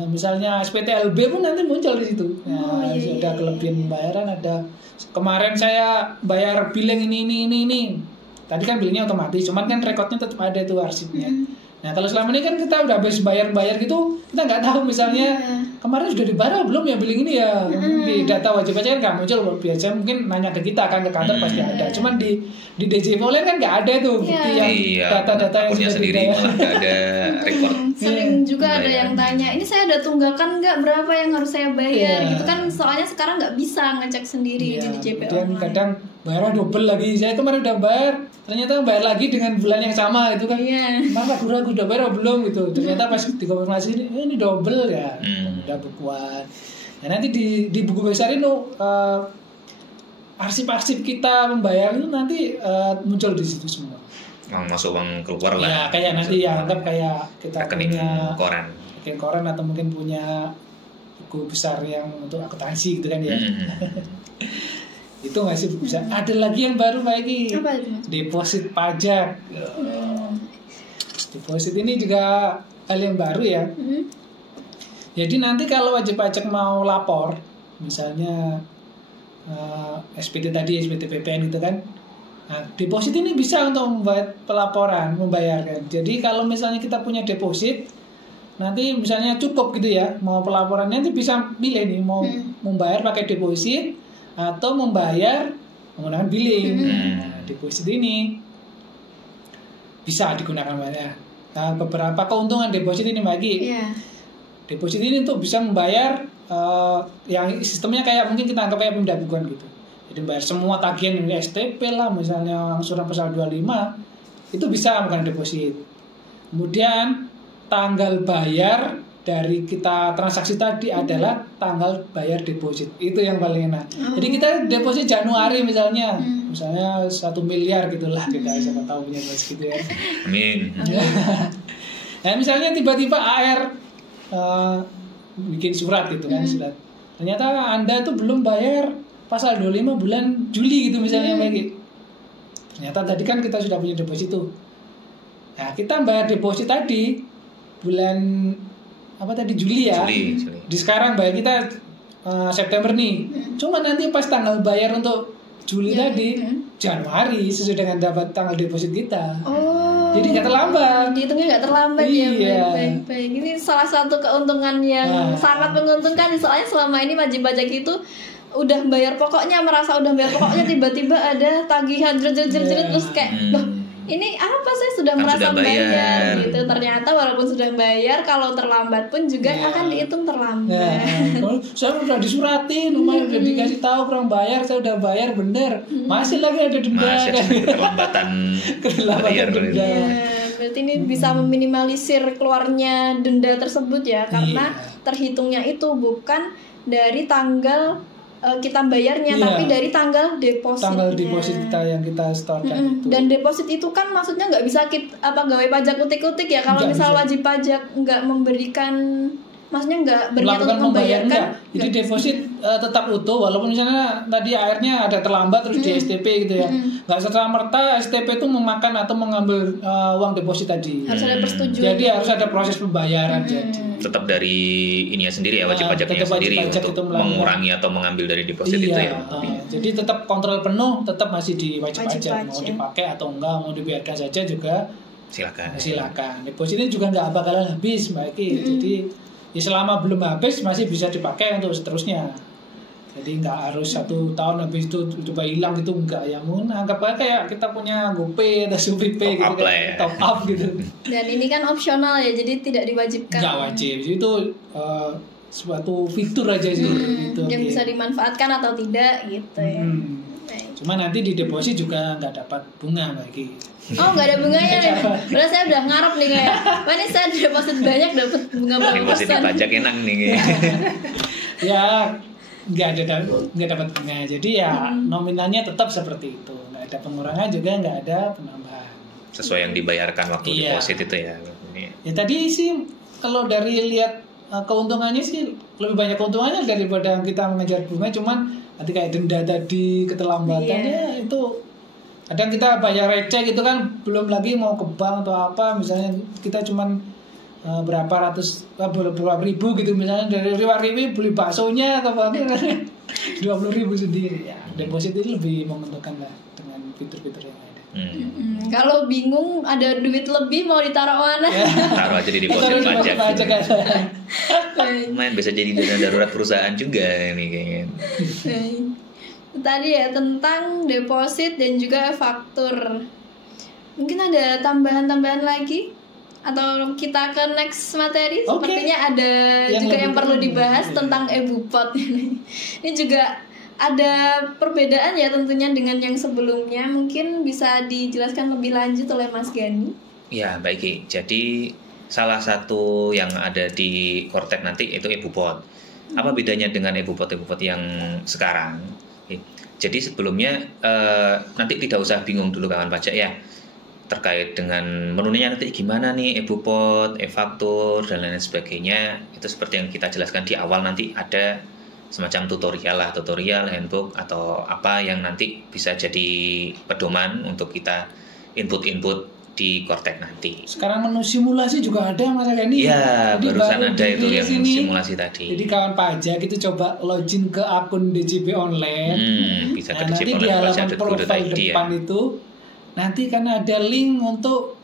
misalnya SPTLB pun nanti muncul di situ. Nah, ada kelebihan pembayaran, ada kemarin saya bayar billing ini. Tadi kan billingnya otomatis, cuman kan rekodnya tetap ada tuh arsipnya. Nah kalau selama ini kan kita udah habis bayar gitu, kita nggak tahu misalnya kemarin sudah dibayar belum ya billing ini ya. Di data wajib pajak kan nggak muncul, biasa mungkin nanya ke kita kan, ke kantor pasti ada. Cuman di DJV Online kan nggak ada tuh bukti yang data-data yang sudah sendiri malah nggak ada rekor. Sering juga ada yang tanya, ini saya ada tunggakan nggak, berapa yang harus saya bayar gitu kan, soalnya sekarang nggak bisa ngecek sendiri di DJV Online. Dan kadang bayar double lagi, saya kemarin udah bayar, ternyata bayar lagi dengan bulan yang sama itu kan. Maka ragu udah bayar belum gitu, ternyata pas dikonfirmasi ini double ya, udah bukuan. Nah nanti di buku besar ini arsip-arsip kita membayar itu nanti muncul di situ semua. Uang masuk uang keluar lah. Ya kayak nanti ya anggap kayak kita punya koran atau mungkin punya buku besar yang untuk akuntansi gitu kan ya. Itu masih bisa. Ada lagi yang baru Pak Eki. Apa itu? Deposit pajak. Deposit ini juga hal yang baru ya. Jadi nanti kalau wajib pajak mau lapor, misalnya SPT tadi, SPT PPN gitu kan. Nah, deposit ini bisa untuk membuat pelaporan, membayarkan. Jadi kalau misalnya kita punya deposit, nanti misalnya cukup gitu ya, mau pelaporannya nanti bisa pilih nih, mau membayar pakai deposit atau membayar menggunakan billing. Deposit ini bisa digunakan banyak. Nah, beberapa keuntungan deposit ini bagi. Deposit ini untuk bisa membayar yang sistemnya kayak mungkin kita anggap kayak pindah bukuan gitu. Jadi bayar semua tagihan dari STP lah, misalnya angsuran pasal 25 itu bisa bukan deposit. Kemudian tanggal bayar dari kita transaksi tadi adalah tanggal bayar deposit. Itu yang paling enak. Jadi kita deposit Januari misalnya 1 miliar gitulah, kita siapa tahu punya duit gitu ya. Amin. Nah misalnya tiba-tiba AR bikin surat gitu kan, surat. Ternyata Anda tuh belum bayar pasal 25 bulan Juli gitu misalnya lagi. Ternyata tadi kan kita sudah punya deposit tuh. Nah kita bayar deposit tadi bulan apa tadi Juli ya. Juli. Di sekarang bayar kita September nih. Cuma nanti pas tanggal bayar untuk Juli tadi Januari sesuai dengan dapat tanggal deposit kita. Jadi nggak terlambat. Dihitungnya nggak terlambat ya. Baik. Ini salah satu keuntungan yang sangat menguntungkan. Soalnya selama ini wajib pajak itu udah bayar pokoknya, merasa udah bayar pokoknya, tiba-tiba ada tagihan jerit terus kayak loh ini apa, saya sudah merasa bayar gitu. Ternyata walaupun sudah bayar, kalau terlambat pun juga akan dihitung terlambat. Saya udah disuratin, udah dikasih tahu kurang bayar, saya udah bayar bener, masih lagi ada denda. Masih ada keterlambatan bayar denda. Berarti ini bisa meminimalisir keluarnya denda tersebut ya, karena terhitungnya itu bukan dari tanggal kita bayarnya, tapi dari tanggal deposit. Tanggal deposit kita yang kita setorkan itu. Dan deposit itu kan maksudnya nggak bisa gawai pajak utik-utik ya. Kalau misal wajib pajak nggak memberikan, maksudnya nggak berniat untuk membayarkan. Jadi deposit tetap utuh, walaupun misalnya tadi akhirnya ada terlambat terus di STP gitu ya. Nggak serta-merta STP itu memakan atau mengambil uang deposit tadi. Harus ada persetujuan. Jadi harus ada proses pembayaran. Jadi tetap dari ininya sendiri ya, wajib pajaknya sendiri untuk mengurangi atau mengambil dari deposit itu ya. Jadi tetap kontrol penuh, tetap masih di wajib pajak. Mau dipakai atau enggak, mau dibiarkan saja juga silakan. Depositnya juga nggak bakalan habis Mbak Eki. Jadi ya selama belum habis masih bisa dipakai untuk seterusnya. Jadi nggak harus 1 tahun habis itu coba hilang gitu, enggak ya. Mungkin anggap aja kayak kita punya GoPay atau SuperPay gitu kan, top up gitu. Dan ini kan opsional ya, jadi tidak diwajibkan. Nggak wajib, itu suatu fitur aja sih. Gitu, yang bisa dimanfaatkan atau tidak gitu ya. Cuma nanti di deposit juga nggak dapat bunga lagi. Oh nggak ada bunganya nih. Berarti saya udah ngarep nih kayak, mana saya deposit banyak dapat bunga berapa persen. Deposit pajak enak nih. Ya nggak dapat bunga, jadi ya nominalnya tetap seperti itu, nggak ada pengurangan juga nggak ada penambahan. Sesuai yang dibayarkan waktu deposit itu ya. Ya tadi sih kalau dari lihat keuntungannya sih lebih banyak keuntungannya daripada kita mengejar bunga. Cuman nanti kayak denda tadi, keterlambatannya itu kadang kita bayar receh gitu kan, belum lagi mau ke bank atau apa, misalnya kita cuman berapa ribu gitu, misalnya dari ribu beli baksonya atau apa 20.000 sendiri ya. Deposit ini lebih menguntungkan lah dengan fitur-fitur yang ada. Kalau bingung ada duit lebih mau ditaruh mana? Taruh aja di deposit pajak. Main bisa jadi dana darurat perusahaan juga ini kayaknya. Tadi ya tentang deposit dan juga faktur. Mungkin ada tambahan-tambahan lagi? Atau kita ke next materi? Sepertinya ada juga yang perlu dibahas tentang e-Bupot. Ini juga ada perbedaan ya tentunya dengan yang sebelumnya. Mungkin bisa dijelaskan lebih lanjut oleh Mas Gani. Ya baik. Jadi salah satu yang ada di Kortek nanti itu e-Bupot. Apa bedanya dengan e-Bupot yang sekarang? Jadi sebelumnya nanti tidak usah bingung dulu kawan pajak ya, terkait dengan menunya nanti gimana nih, e-Bupot, e-faktur dan lain sebagainya. Itu seperti yang kita jelaskan di awal, nanti ada semacam tutorial handbook atau apa yang nanti bisa jadi pedoman untuk kita input di Kortek nanti. Sekarang menu simulasi juga ada Mas Gani. Iya, barusan ada itu yang simulasi tadi. Jadi kawan pajak itu coba login ke akun DJP online. Bisa ke nanti di halaman profil depan itu nanti kan ada link untuk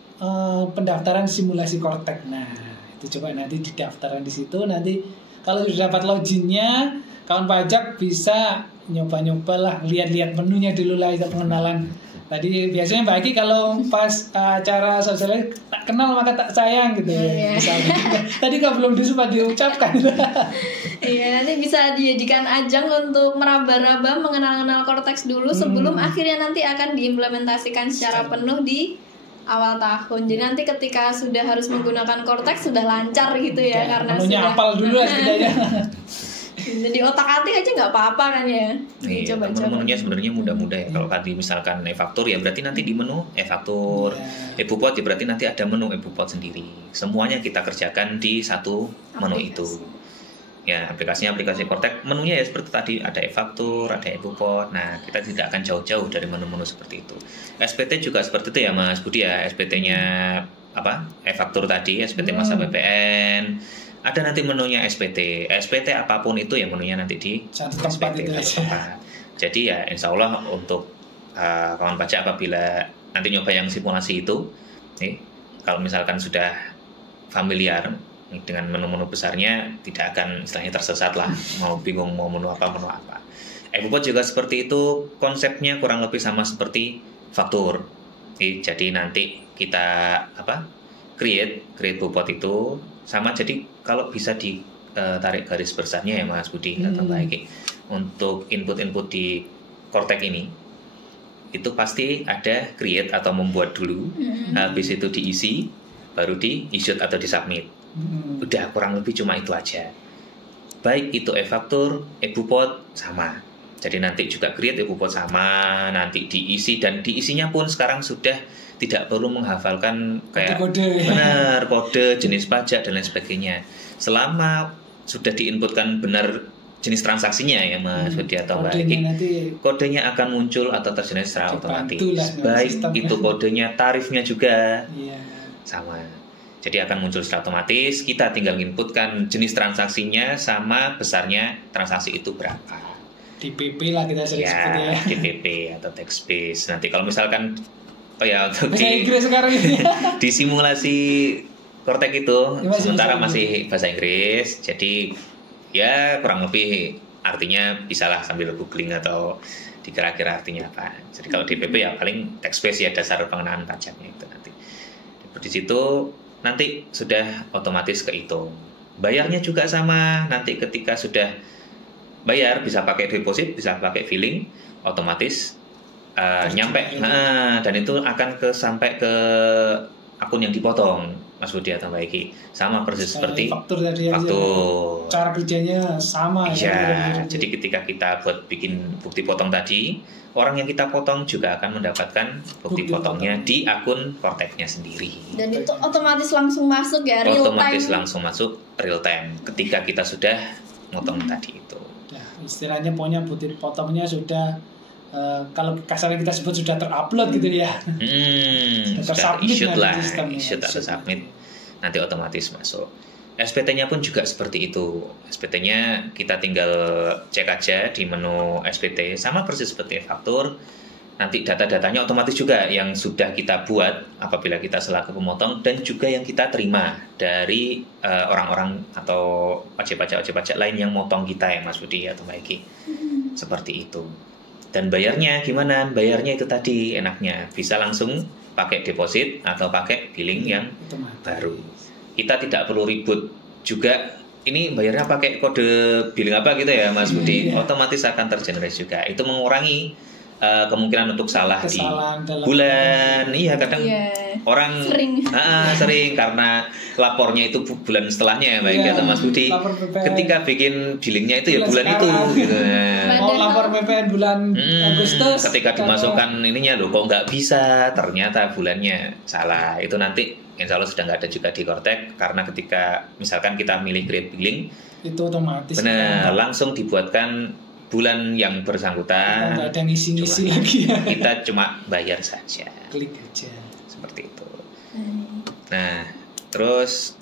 pendaftaran simulasi Kortek. Nah, itu coba nanti didaftarkan di situ. Nanti kalau sudah dapat loginnya, kawan pajak bisa nyoba-nyoba lah, lihat-lihat menunya dulu lah, itu pengenalan. Tadi biasanya Mbak Aki kalau pas acara sosial tak kenal maka tak sayang gitu ya. Tadi kok belum sempat diucapkan. Iya, nanti bisa dijadikan ajang untuk meraba-raba, mengenal-kenal Kortex dulu sebelum akhirnya nanti akan diimplementasikan secara penuh di awal tahun. Jadi nanti ketika sudah harus menggunakan Cortex sudah lancar gitu ya, karena menunya sudah hafal dulu lah setidaknya. Jadi otak-atik aja nggak apa-apa kan ya. Iya, menunya sebenarnya mudah-mudah ya. Kalau tadi misalkan e-faktur ya berarti nanti di menu e-faktur, e-bupot ya berarti nanti ada menu e-bupot sendiri. Semuanya kita kerjakan di satu menu itu. Ya, aplikasi Cortex menunya ya seperti tadi, ada e-faktur, ada e-bupot. Nah, kita tidak akan jauh-jauh dari menu-menu seperti itu. SPT juga seperti itu ya Mas Budi ya. SPT-nya apa? E-faktur tadi, SPT masa PPN. Ada nanti menunya SPT apapun itu ya menunya nanti di SPT. Jadi ya insya Allah untuk kawan pajak apabila nanti nyoba yang simulasi itu, nih, kalau misalkan sudah familiar dengan menu-menu besarnya, tidak akan istilahnya tersesat lah, mau bingung mau menu apa. E-bupot juga seperti itu, konsepnya kurang lebih sama seperti faktur. Jadi nanti kita create bupot itu sama, jadi kalau bisa ditarik garis besarnya ya Mas Budi atau Mbak Eki, untuk input di Cortex ini itu pasti ada create atau membuat dulu, habis itu diisi, baru di issued atau di submit. Udah kurang lebih cuma itu aja. Baik itu e-faktur, e-bupot sama. Jadi nanti juga create e-bupot sama, nanti diisi, dan diisinya pun sekarang sudah tidak perlu menghafalkan kayak benar kode jenis pajak dan lain sebagainya. Selama sudah diinputkan benar jenis transaksinya ya Mas Budi atau Mbak Eki, kodenya akan muncul atau terjadi secara otomatis. Baik itu kodenya, tarifnya juga sama. Jadi akan muncul secara otomatis. Kita tinggal inputkan jenis transaksinya sama besarnya transaksi itu berapa. DPP lah kita sering sebut ya. DPP atau tax base. Nanti kalau misalkan untuk bahasa Inggris sekarang ini. Di simulasi Cortex itu sementara masih bahasa Inggris, jadi ya kurang lebih artinya bisalah sambil googling atau dikira-kira artinya apa. Jadi kalau DPP ya paling tax base ya, dasar pengenaan pajaknya itu nanti. Di situ nanti sudah otomatis kehitung. Bayarnya juga sama, nanti ketika sudah bayar bisa pakai deposit, bisa pakai filling, otomatis nyampe, dan itu akan sampai ke akun yang dipotong Mas Budi atau Mbak Eki, sama persis seperti faktur tadi aja. Cara kerjanya sama ya. Jadi ketika kita buat bikin bukti potong tadi, orang yang kita potong juga akan mendapatkan bukti potongnya di akun Cortex-nya sendiri. Dan itu otomatis langsung masuk ya, real time. Otomatis langsung masuk real time ketika kita sudah motong tadi itu. Nah, istilahnya pokoknya bukti potongnya sudah kalau kasarnya kita sebut sudah terupload gitu ya. Sudah issued lah, issued atau submit, nanti otomatis masuk. SPT-nya pun juga seperti itu. SPT-nya kita tinggal cek aja di menu SPT, sama persis seperti faktur. Nanti data-datanya otomatis juga yang sudah kita buat apabila kita selaku pemotong, dan juga yang kita terima dari orang-orang atau wajib pajak lain yang motong kita ya Mas Budi atau Mbak Eki. Seperti itu. Dan bayarnya gimana? Bayarnya itu tadi enaknya bisa langsung pakai deposit atau pakai billing yang baru. Kita tidak perlu ribut juga. Ini bayarnya pakai kode billing apa gitu ya Mas Budi. Otomatis akan tergenerate juga. Itu mengurangi kemungkinan untuk salah di bulan. Iya kadang orang sering karena lapornya itu bulan setelahnya ya Mbak Eki atau Mas Budi. Ketika bikin billingnya itu ya bulan itu gitu. Lapor PPN bulan Agustus. Ketika dimasukkan ininya loh kok nggak bisa, ternyata bulannya salah. Itu nanti insya Allah sudah nggak ada juga di Cortex, karena ketika misalkan kita milih create billing itu otomatis benar langsung dibuatkan bulan yang bersangkutan. Nggak ada ngisi-ngisi lagi ya. Kita cuma bayar saja. Klik aja. Seperti itu. Nah, terus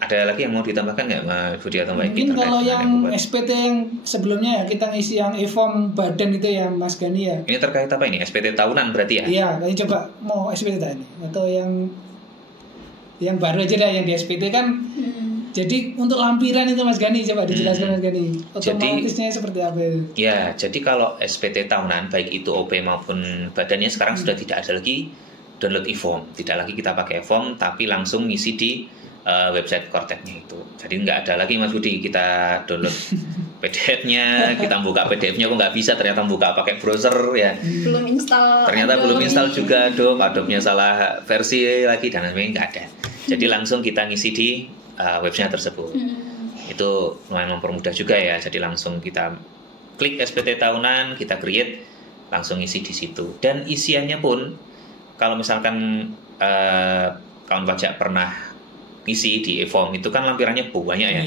ada lagi yang mau ditambahkan nggak Mas Budi atau Mbak Eki? Mungkin kalau yang SPT yang sebelumnya ya kita ngisi yang e-form badan itu ya Mas Gani ya. Ini terkait apa ini? SPT tahunan berarti ya? Iya, kalian coba mau SPT tadi atau yang baru aja dah yang di SPT kan. Jadi untuk lampiran itu Mas Gani coba dijelaskan Mas Gani. Otomatisnya seperti apa itu? Ya, jadi kalau SPT tahunan baik itu OP maupun badannya sekarang sudah tidak ada lagi download e-form. Tidak lagi kita pakai e-form tapi langsung ngisi di website Cortex-nya itu. Jadi nggak ada lagi Mas Budi kita download PDF-nya, kita buka PDF-nya kok nggak bisa, ternyata buka pakai browser ya. Belum install. Ternyata belum install juga Adobe-nya salah versi lagi dan lain-lain, nggak ada. Jadi langsung kita ngisi di website tersebut. Itu lumayan mempermudah juga ya. Jadi langsung kita klik SPT tahunan, kita create, langsung isi di situ. Dan isiannya pun kalau misalkan kawan pajak pernah isi di e-form itu kan lampirannya banyak ya.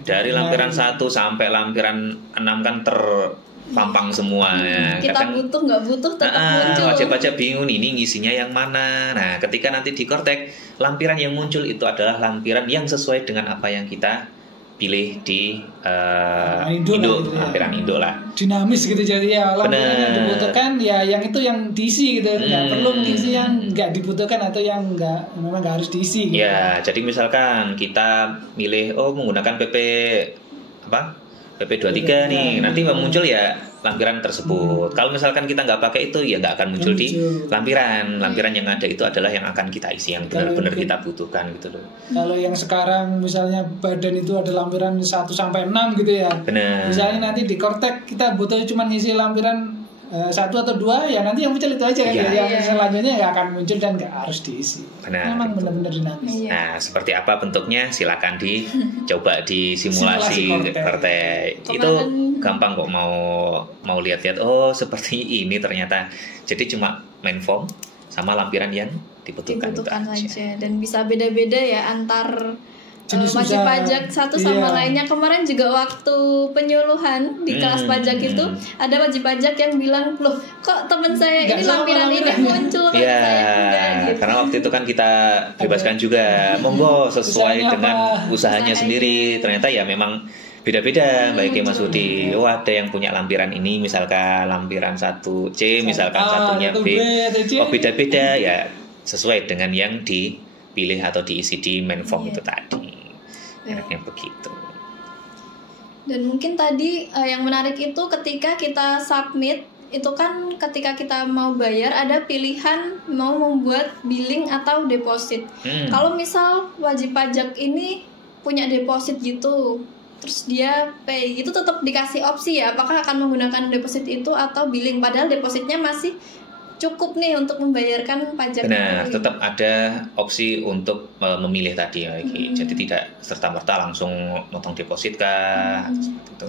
Dari lampiran 1 sampai lampiran 6 kan terpampang semua ya. Kita Kadang, butuh nggak butuh tetap muncul. Wajib pajak bingung ini ngisinya yang mana. Nah, ketika nanti di Kortek, lampiran yang muncul itu adalah lampiran yang sesuai dengan apa yang kita pilih di Indo, lampiran Indo lah. Dinamis gitu jadi ya, lampiran yang dibutuhkan ya yang itu yang diisi gitu, nggak perlu mengisi yang nggak dibutuhkan atau yang memang nggak harus diisi gitu. Ya, jadi misalkan kita milih menggunakan PP 23 nih, nanti muncul ya lampiran tersebut. Kalau misalkan kita nggak pakai itu ya nggak akan muncul di lampiran yang ada itu adalah yang akan kita isi, yang benar-benar kita butuhkan gitu loh. Kalau yang sekarang misalnya badan itu ada lampiran 1 sampai 6 gitu ya. Benar. Misalnya nanti di Kortek kita butuh cuma ngisi lampiran 1 atau 2 ya, nanti yang muncul itu aja kan. Yang selanjutnya nggak akan muncul dan nggak harus diisi. Benar, memang gitu. benar-benar dinamis. Nah, seperti apa bentuknya silakan dicoba di simulasi Kortek. Itu gampang kok, mau lihat-lihat seperti ini ternyata. Jadi cuma main form sama lampiran yang dibutuhkan saja. Dan bisa beda-beda ya antar wajib pajak satu sama lainnya. Kemarin juga waktu penyuluhan di kelas pajak itu ada wajib pajak yang bilang, loh kok teman saya ini lampiran ini muncul kan saya enggak gitu. Karena waktu itu kan kita bebaskan juga, monggo sesuai dengan usahanya sendiri. Ternyata ya memang beda-beda, baik Mas Budi. Ada yang punya lampiran ini, misalkan lampiran 1C, misalkan satunya B. Beda-beda ya, sesuai dengan yang dipilih atau diisi di main form itu tadi. Enaknya begitu. Dan mungkin tadi yang menarik itu ketika kita submit, itu kan ketika kita mau bayar ada pilihan mau membuat billing atau deposit. Kalau misal wajib pajak ini punya deposit gitu, terus dia pay, itu tetap dikasih opsi ya, apakah akan menggunakan deposit itu atau billing, padahal depositnya masih cukup nih untuk membayarkan pajak. Benar, tetap ada opsi untuk memilih tadi ya, Jadi tidak serta-merta langsung motong deposit kah, seperti itu.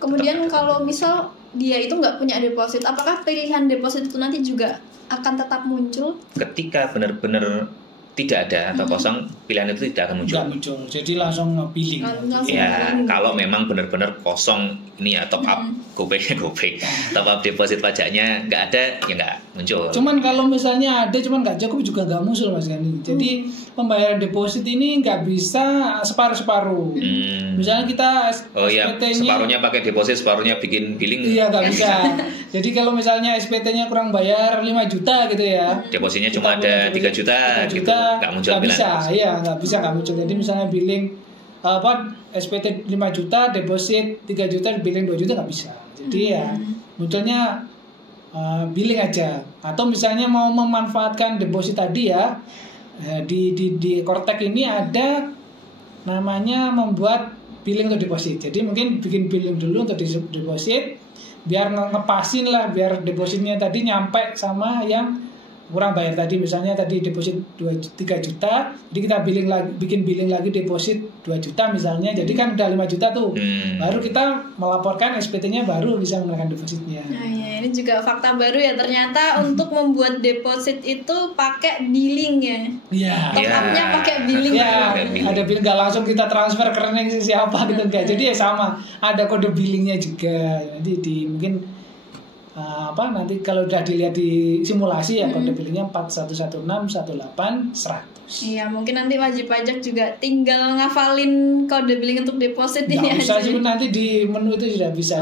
Kemudian kalau misal dia itu nggak punya deposit, apakah pilihan deposit itu nanti juga akan tetap muncul? Ketika benar-benar tidak ada atau kosong, pilihan itu tidak akan muncul. Tidak muncul, jadi langsung pilih. Kalau memang benar-benar kosong ini ya, top up GoPay, top up deposit pajaknya nggak ada, ya nggak muncul. Cuman kalau misalnya ada, cuman nggak cukup juga nggak muncul Mas Gani. Jadi pembayaran deposit ini nggak bisa separuh-separuh. Misalnya kita SPT-nya separuhnya pakai deposit, separuhnya bikin billing. Iya nggak bisa. Jadi kalau misalnya SPT-nya kurang bayar 5 juta gitu ya, depositnya cuma ada 3 juta gitu, nggak muncul nggak bisa. Iya nggak muncul. Jadi misalnya billing SPT 5 juta, deposit 3 juta, billing 2 juta nggak bisa. Jadi ya munculnya billing aja. Atau misalnya mau memanfaatkan deposit tadi ya, di Kortek ini ada namanya membuat billing untuk deposit. Jadi mungkin bikin billing dulu untuk deposit, biar ngepasin lah, biar depositnya tadi nyampe sama yang kurang bayar tadi. Misalnya tadi deposit 3 juta, jadi kita bikin billing lagi deposit 2 juta misalnya, jadi kan udah 5 juta tuh. Baru kita melaporkan SPT-nya, baru bisa menggunakan depositnya. Nah ya, ini juga fakta baru ya, ternyata untuk membuat deposit itu pakai billingnya. Iya. Top up-nya pakai billing. Ya, ada billing, nggak langsung kita transfer ke rekening siapa gitu enggak. Jadi ya sama, ada kode billingnya juga. Jadi mungkin nanti kalau udah dilihat di simulasi ya, kode billingnya 411618 100. Iya, mungkin nanti wajib pajak juga tinggal ngafalin kode billing untuk deposit ini bisa aja. Sih, nanti di menu itu sudah bisa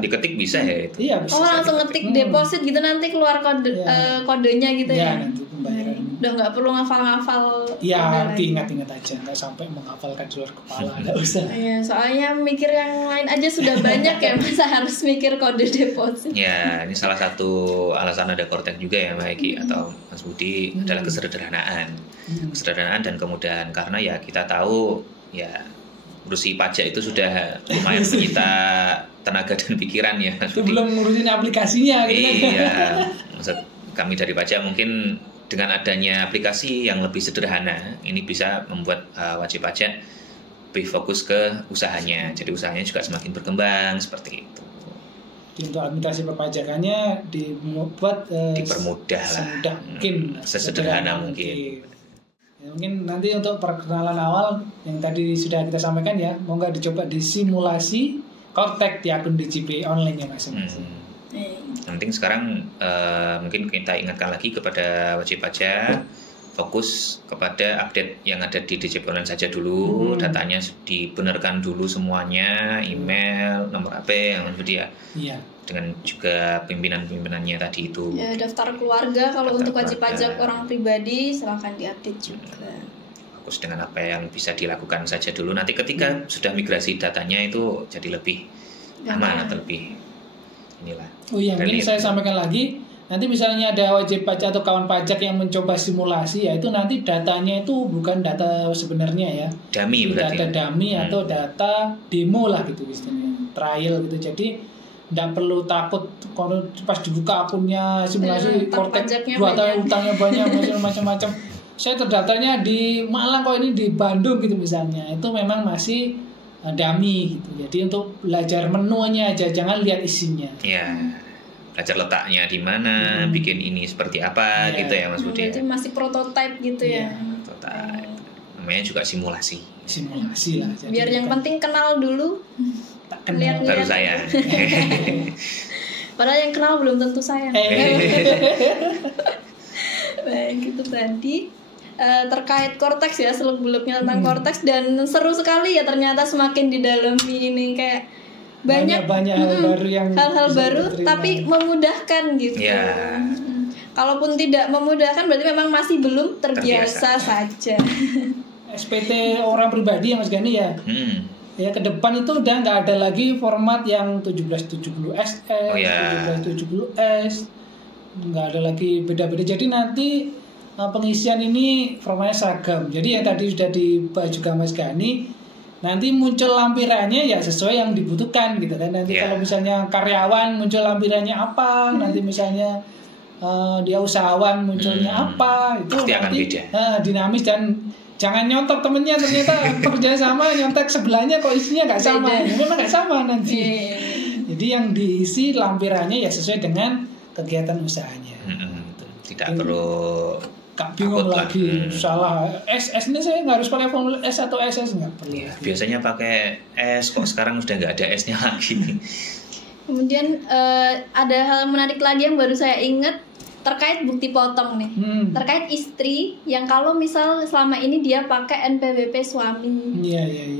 diketik bisa ya itu. Iya, bisa. Langsung ngetik deposit gitu, nanti keluar kodenya gitu ya. Nanti pembayaran. Udah nggak perlu ngafal-ngafal. Iya, diingat-ingat aja, nggak sampai menghafalkan di luar kepala, nggak usah. Iya, soalnya mikir yang lain aja sudah banyak ya, masa harus mikir kode deposit. Ya, ini salah satu alasan ada Kortek juga ya, Mbak Eki atau Mas Budi, adalah kesederhanaan dan kemudahan. Karena ya kita tahu ya ngurusi pajak itu sudah lumayan menyita tenaga dan pikiran ya. Itu belum ngurusin aplikasinya gitu kan. Iya, maksud kami dari pajak mungkin dengan adanya aplikasi yang lebih sederhana, ini bisa membuat wajib pajak lebih fokus ke usahanya. Jadi usahanya juga semakin berkembang seperti itu. Untuk administrasi perpajakannya dibuat dipermudah lah, semudah mungkin, sesederhana mungkin. Ya, mungkin nanti untuk perkenalan awal yang tadi sudah kita sampaikan ya, mau nggak dicoba disimulasi Kortek di akun DJP online ya masing-masing. Yang penting sekarang mungkin kita ingatkan lagi kepada wajib pajak, fokus kepada update yang ada di DJP online saja dulu, datanya dibenarkan dulu semuanya, email, nomor HP yang dia. Iya. Dengan juga pimpinan-pimpinannya tadi itu. Ya, daftar keluarga kalau Daftar untuk wajib keluarga. pajak orang pribadi silakan diupdate juga. Fokus dengan apa yang bisa dilakukan saja dulu. Nanti ketika sudah migrasi datanya itu jadi lebih aman atau lebih inilah. Oh iya, mungkin saya sampaikan lagi. Nanti misalnya ada wajib pajak atau kawan pajak yang mencoba simulasi, ya itu nanti datanya itu bukan data sebenarnya ya. Dummy berarti. Data dummy atau data demo lah gitu istilahnya. Trial gitu. Jadi nggak perlu takut kalau pas dibuka akunnya simulasi Kortek 2 tahun utangnya banyak macam-macam. Saya terdaftarnya di Malang kok, ini di Bandung gitu misalnya. Itu memang masih dummy gitu. Jadi untuk belajar menunya aja, jangan lihat isinya. Iya. Belajar letaknya di mana, bikin ini seperti apa gitu ya Mas Budi. Itu masih prototype gitu ya. Prototype. Namanya juga simulasi. Simulasi lah. Jadi biar yang penting kenal dulu. Kenal. Baru saya. Padahal yang kenal belum tentu saya. Baik, itu tadi terkait Korteks ya, seluk-beluknya tentang Korteks, dan seru sekali ya ternyata semakin didalami ini, kayak banyak hal-hal baru tapi memudahkan gitu. Ya. Kalaupun tidak memudahkan berarti memang masih belum terbiasa saja. SPT orang pribadi ya Mas Gani ya. Ya ke depan itu udah nggak ada lagi format yang 1770 SS, 1770 S, nggak ada lagi beda-beda. Jadi nanti pengisian ini formatnya seragam. Jadi ya tadi sudah dibahas juga Mas Gani, nanti muncul lampirannya ya sesuai yang dibutuhkan gitu kan. Nanti kalau misalnya karyawan muncul lampirannya apa, nanti misalnya dia usahawan munculnya apa, itu pasti nanti akan beda. Dinamis, dan jangan nyontok temennya ternyata pekerjaan sama, nyontek sebelahnya kok isinya nggak sama. Memang nggak sama nanti. Jadi yang diisi lampirannya ya sesuai dengan kegiatan usahanya. Tidak perlu bingung lagi salah S ini saya nggak harus pakai formula S atau SS, nggak perlu. Ya, biasanya pakai S, kok sekarang sudah nggak ada S-nya lagi. Kemudian ada hal menarik lagi yang baru saya ingat terkait bukti potong nih, terkait istri yang kalau misal selama ini dia pakai NPWP suami.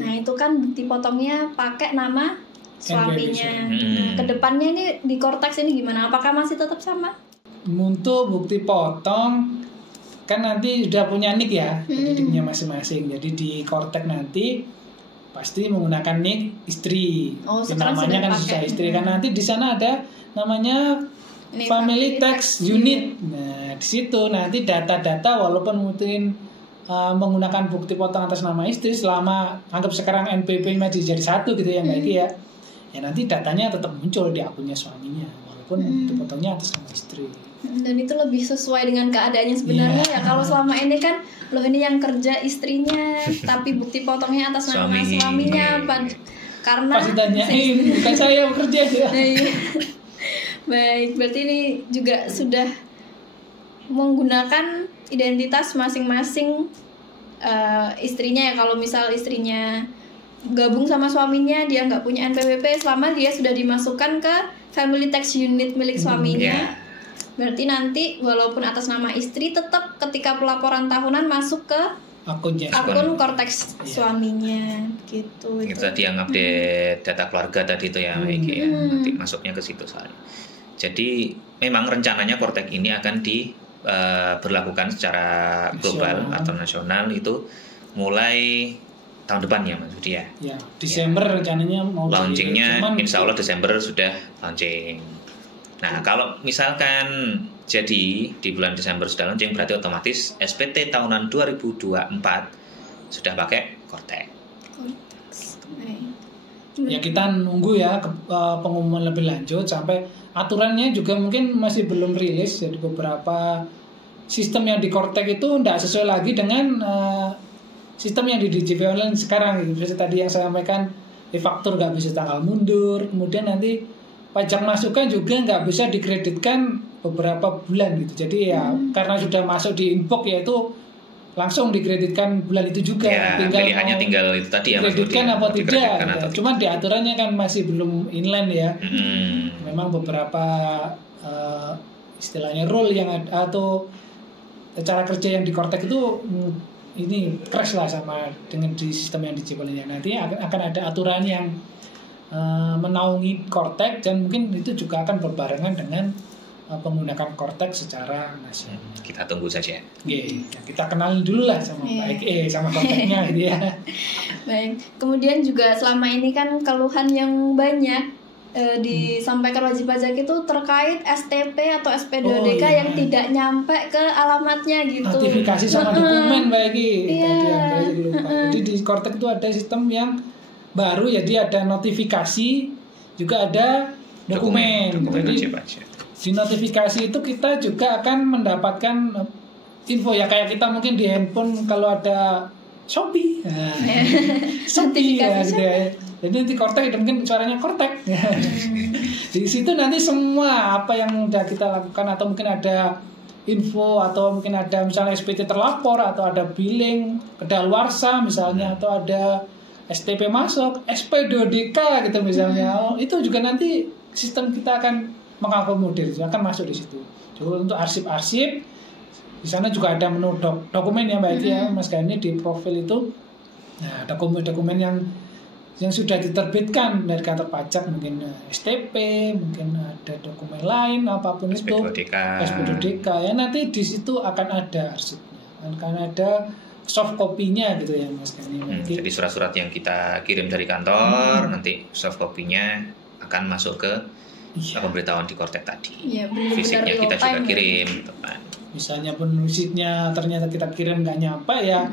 Nah itu kan bukti potongnya pakai nama suaminya. Nah, kedepannya ini di Korteks ini gimana? Apakah masih tetap sama? Untuk bukti potong kan nanti sudah punya nick ya, jadi punya masing-masing. Jadi di Korteks nanti pasti menggunakan nick istri. Namanya kan susah istri kan, nanti di sana ada namanya Family Tax Unit. Nah, di situ nanti data-data walaupun mungkin menggunakan bukti potong atas nama istri, selama anggap sekarang NPWP masih jadi satu gitu ya Mbak Iki ya. Ya nanti datanya tetap muncul di akunnya suaminya walaupun bukti potongnya atas nama istri. Dan itu lebih sesuai dengan keadaannya sebenarnya ya. Kalau selama ini kan loh ini yang kerja istrinya tapi bukti potongnya atas nama suaminya. Karena pasti tanyain bukan saya yang bekerja ya. Baik, berarti ini juga sudah menggunakan identitas masing-masing istrinya ya. Kalau misal istrinya gabung sama suaminya, dia nggak punya NPWP, selama dia sudah dimasukkan ke Family Tax Unit milik suaminya, berarti nanti walaupun atas nama istri tetap ketika pelaporan tahunan masuk ke akun Korteks suaminya gitu. Itu tadi yang update data keluarga tadi itu ya, nanti masuknya ke situ soalnya. Jadi memang rencananya Korteks ini akan diberlakukan secara global atau nasional itu mulai tahun depan ya Mas Budi ya. Ya, Desember rencananya mau launchingnya, insya Allah Desember sudah launching. Nah kalau misalkan jadi di bulan Desember sudah launching, berarti otomatis SPT tahunan 2024 sudah pakai Korteks. Ya kita nunggu ya pengumuman lebih lanjut, sampai aturannya juga mungkin masih belum rilis. Jadi beberapa sistem yang di Kortek itu tidak sesuai lagi dengan sistem yang di DJP online sekarang. Seperti tadi yang saya sampaikan, e-faktur nggak bisa tanggal mundur, kemudian nanti pajak masukan juga nggak bisa dikreditkan beberapa bulan gitu. Jadi ya karena sudah masuk di inbox ya itu langsung dikreditkan bulan itu juga. Ya, pilihannya tinggal itu tadi ya, kreditkan apa tidak gitu. Cuman di aturannya kan masih belum inline ya. Memang beberapa istilahnya rule yang ada atau cara kerja yang di Kortek itu ini crash lah sama dengan di sistem yang di Cipollini. Nanti akan ada aturan yang menaungi Kortek, dan mungkin itu juga akan berbarengan dengan menggunakan Kortek secara nasional. Kita tunggu saja. Kita kenalin dulu lah sama sama Korteknya gitu ya. Baik. Kemudian juga selama ini kan keluhan yang banyak disampaikan wajib pajak itu terkait STP atau SP2DK yang tidak nyampe ke alamatnya gitu. Notifikasi sama dokumen Mbak Egi. Tadi lupa. Jadi di Kortek itu ada sistem yang baru, jadi ada notifikasi juga ada dokumen. Jadi di notifikasi itu kita juga akan mendapatkan info ya, kayak kita mungkin di handphone kalau ada Shopee, Shopee ya, gitu ya. Jadi nanti Kortek mungkin suaranya Kortek. Di situ nanti semua apa yang udah kita lakukan, atau mungkin ada info, atau mungkin ada misalnya SPT terlapor, atau ada billing kedaluarsa misalnya, atau ada STP masuk, SP2DK gitu misalnya. Itu juga nanti sistem kita akan mengakomodir, akan masuk di situ. Jadi untuk arsip-arsip di sana juga ada menu dokumen ya Mbak Eki ya, Mas Gani, di profil itu. Nah, dokumen-dokumen yang sudah diterbitkan dari kantor pajak, mungkin STP, mungkin ada dokumen lain apapun SP2DK. SP2DK ya, nanti di situ akan ada arsipnya, akan ada soft copy-nya gitu ya Mas Gani. Jadi surat-surat yang kita kirim dari kantor nanti soft copy-nya akan masuk ke pemberitahuan di Kortek tadi. Fisiknya kita juga kirim, teman. Misalnya pun receipt-nya ternyata kita kirim nggak nyampe ya,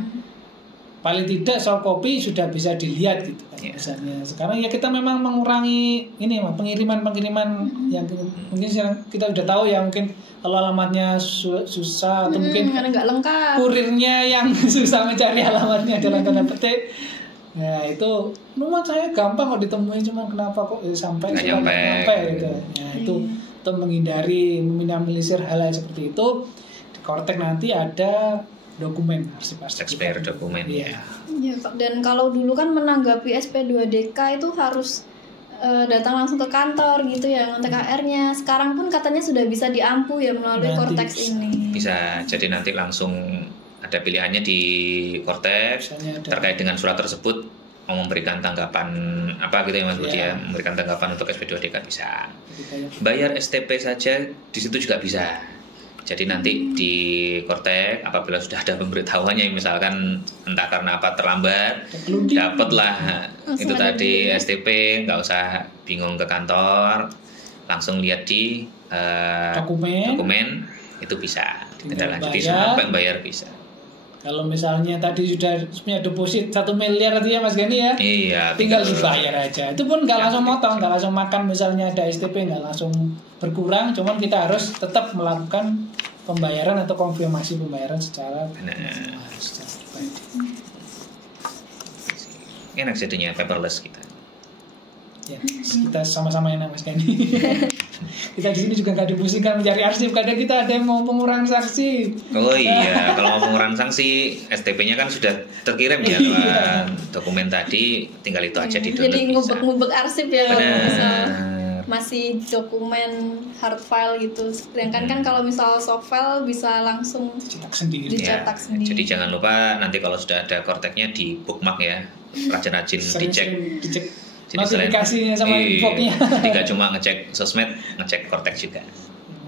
paling tidak soft copy sudah bisa dilihat gitu kan. Misalnya sekarang ya kita memang mengurangi ini pengiriman yang mungkin kita udah tahu ya, mungkin kalau alamatnya susah atau mungkin nggak lengkap, kurirnya yang susah mencari alamatnya dalam tanda petik. Ya itu nomor saya gampang kok ditemuin, cuma kenapa kok sampai gitu. Ya itu untuk menghindari meminimalisir hal-hal seperti itu, di Kortek nanti ada dokumen arsip dokumen ya. Dan kalau dulu kan menanggapi SP2DK itu harus datang langsung ke kantor gitu ya, TKR-nya. Sekarang pun katanya sudah bisa diampu ya melalui Kortek ini. Bisa, jadi nanti langsung ada pilihannya di Kortek terkait dengan surat tersebut, mau memberikan tanggapan apa gitu ya Mas Budi ya, memberikan tanggapan untuk SP2DK bisa. Bayar STP saja di situ juga bisa. Jadi nanti di Kortek apabila sudah ada pemberitahuannya, misalkan entah karena apa terlambat, dapatlah itu tadi STP, nggak usah bingung ke kantor, langsung lihat di dokumen itu bisa. Tinggal lanjuti sampai bayar bisa. Kalau misalnya tadi sudah punya deposit 1 miliar tadi ya Mas Gani ya, tinggal dibayar aja. Itu pun nggak langsung motong, nggak langsung makan. Misalnya ada STP nggak langsung berkurang, cuman kita harus tetap melakukan pembayaran atau konfirmasi pembayaran secara enak jadinya, paperless kita. Ya, kita sama-sama enak Mas Gani. Kita di sini juga nggak dipusingkan mencari arsip. Kadang kita ada yang mau pengurangan sanksi. Oh iya, kalau mau pengurangan sanksi, STP-nya kan sudah terkirim ya, dokumen tadi, tinggal itu aja di download. Jadi ngubek-ngubek arsip ya, masih dokumen hard file gitu. Sedangkan kan kalau misal soft file bisa langsung dicetak sendiri. Jadi jangan lupa nanti kalau sudah ada Korteknya di bookmark ya, rajin-rajin dicek. Jadi notifikasinya sama info-nya. Tidak cuma ngecek sosmed, ngecek Kortek juga.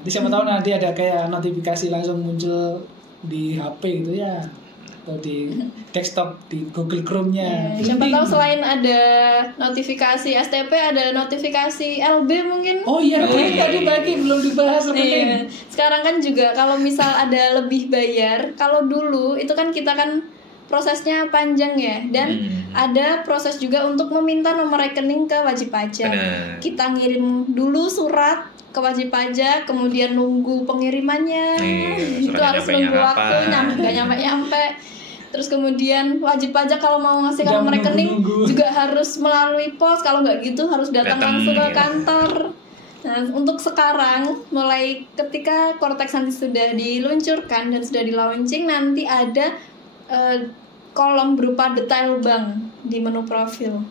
Jadi siapa tahu nanti ada kayak notifikasi langsung muncul di HP gitu ya, atau di desktop di Google Chrome-nya. Siapa tahu selain ada notifikasi STP, ada notifikasi LB mungkin. Oh iya, tadi pagi belum dibahas sebenarnya. Sekarang kan juga kalau misal ada lebih bayar, kalau dulu itu kan kita kan prosesnya panjang ya, dan ada proses juga untuk meminta nomor rekening ke wajib pajak. Bener. Kita ngirim dulu surat ke wajib pajak, kemudian nunggu pengirimannya. Itu harus nunggu waktu, nggak nyampe. Terus kemudian wajib pajak kalau mau ngasih nomor rekening juga harus melalui pos. Kalau nggak gitu harus datang langsung ke kantor. Nah, untuk sekarang mulai ketika Cortex nanti sudah diluncurkan dan sudah di launching, nanti ada kolom berupa detail bank di menu profil.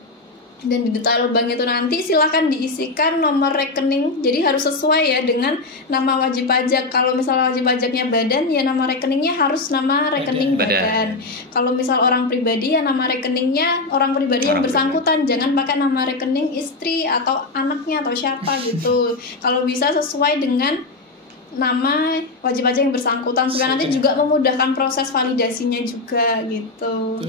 Dan di detail bank itu nanti silakan diisikan nomor rekening. Jadi harus sesuai ya dengan nama wajib pajak. Kalau misal wajib pajaknya badan, ya nama rekeningnya harus nama rekening badan. Kalau misal orang pribadi, ya nama rekeningnya orang pribadi yang bersangkutan. Jangan pakai nama rekening istri atau anaknya atau siapa gitu. Kalau bisa sesuai dengan nama wajib pajak yang bersangkutan, supaya nanti juga memudahkan proses validasinya juga gitu.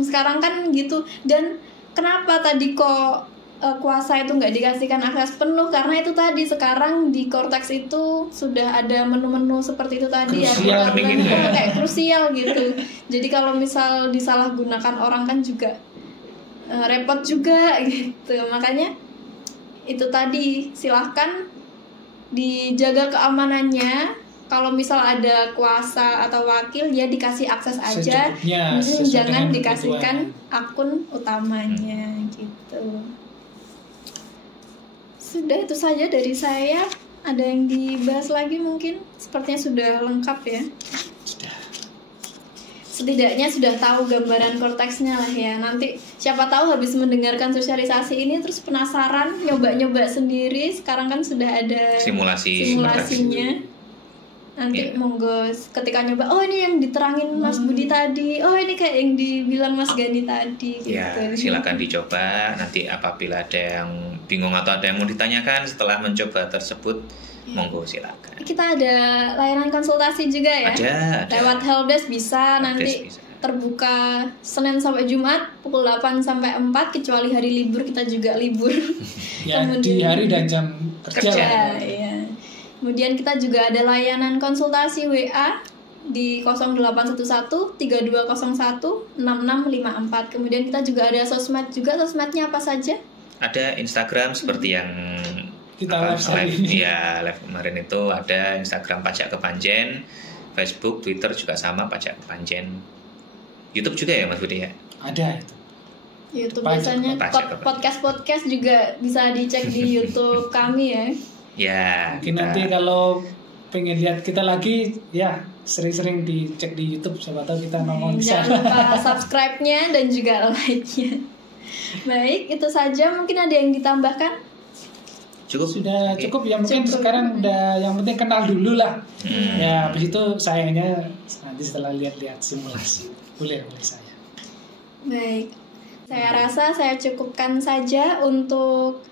Sekarang kan gitu. Dan kenapa tadi kok kuasa itu nggak dikasihkan akses penuh? Karena itu tadi sekarang di Cortex itu sudah ada menu-menu seperti itu tadi krusial, ya, kayak krusial gitu. Jadi kalau misal disalahgunakan orang kan juga repot juga gitu. Makanya itu tadi silahkan dijaga keamanannya. Kalau misal ada kuasa atau wakil, ya dikasih akses aja, jangan dikasihkan akun utamanya gitu. Sudah, itu saja dari saya. Ada yang dibahas lagi mungkin? Sepertinya sudah lengkap ya. Setidaknya sudah tahu gambaran Cortex-nya lah ya. Nanti siapa tahu habis mendengarkan sosialisasi ini terus penasaran, nyoba-nyoba sendiri. Sekarang kan sudah ada simulasinya. Nanti monggo ketika nyoba, oh ini yang diterangin Mas Budi tadi, oh ini kayak yang dibilang Mas Gani tadi gitu. Ya, silakan dicoba. Nanti apabila ada yang bingung atau ada yang mau ditanyakan setelah mencoba tersebut, monggo silakan. Kita ada layanan konsultasi juga ya. Ada. Lewat helpdesk bisa. Nanti terbuka Senin sampai Jumat pukul 8 sampai 4, kecuali hari libur kita juga libur. Ya, di hari dan jam kerja. Ya. Kemudian kita juga ada layanan konsultasi WA di 0811 3201 6654. Kemudian kita juga ada sosmed juga. Sosmednya apa saja? Ada Instagram seperti yang kita live kemarin itu. Ada Instagram Pajak Kepanjen, Facebook, Twitter juga sama Pajak Kepanjen. YouTube juga ya Mas Budi ya? Ada itu. YouTube biasanya podcast juga bisa dicek di YouTube kami ya. Ya, mungkin nanti kalau pengen lihat kita lagi, ya sering-sering dicek di YouTube, siapa tahu kita nongol di sana. Jangan lupa subscribe-nya dan juga like-nya. Baik, itu saja. Mungkin ada yang ditambahkan? Sudah cukup ya, mungkin sekarang udah yang penting kenal dulu lah. Ya, habis itu sayangnya nanti setelah lihat-lihat simulasi boleh saya. Baik, saya rasa saya cukupkan saja untuk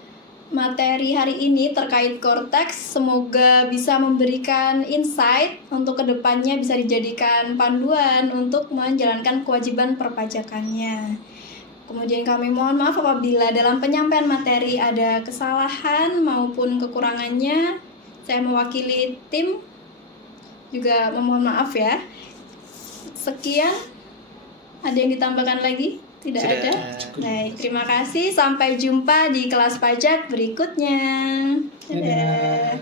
materi hari ini terkait Cortex. Semoga bisa memberikan insight untuk kedepannya, bisa dijadikan panduan untuk menjalankan kewajiban perpajakannya. Kemudian kami mohon maaf apabila dalam penyampaian materi ada kesalahan maupun kekurangannya. Saya mewakili tim juga memohon maaf ya. Sekian. Ada yang ditambahkan lagi? Tidak ada? Baik, terima kasih. Sampai jumpa di kelas pajak berikutnya. Dadah.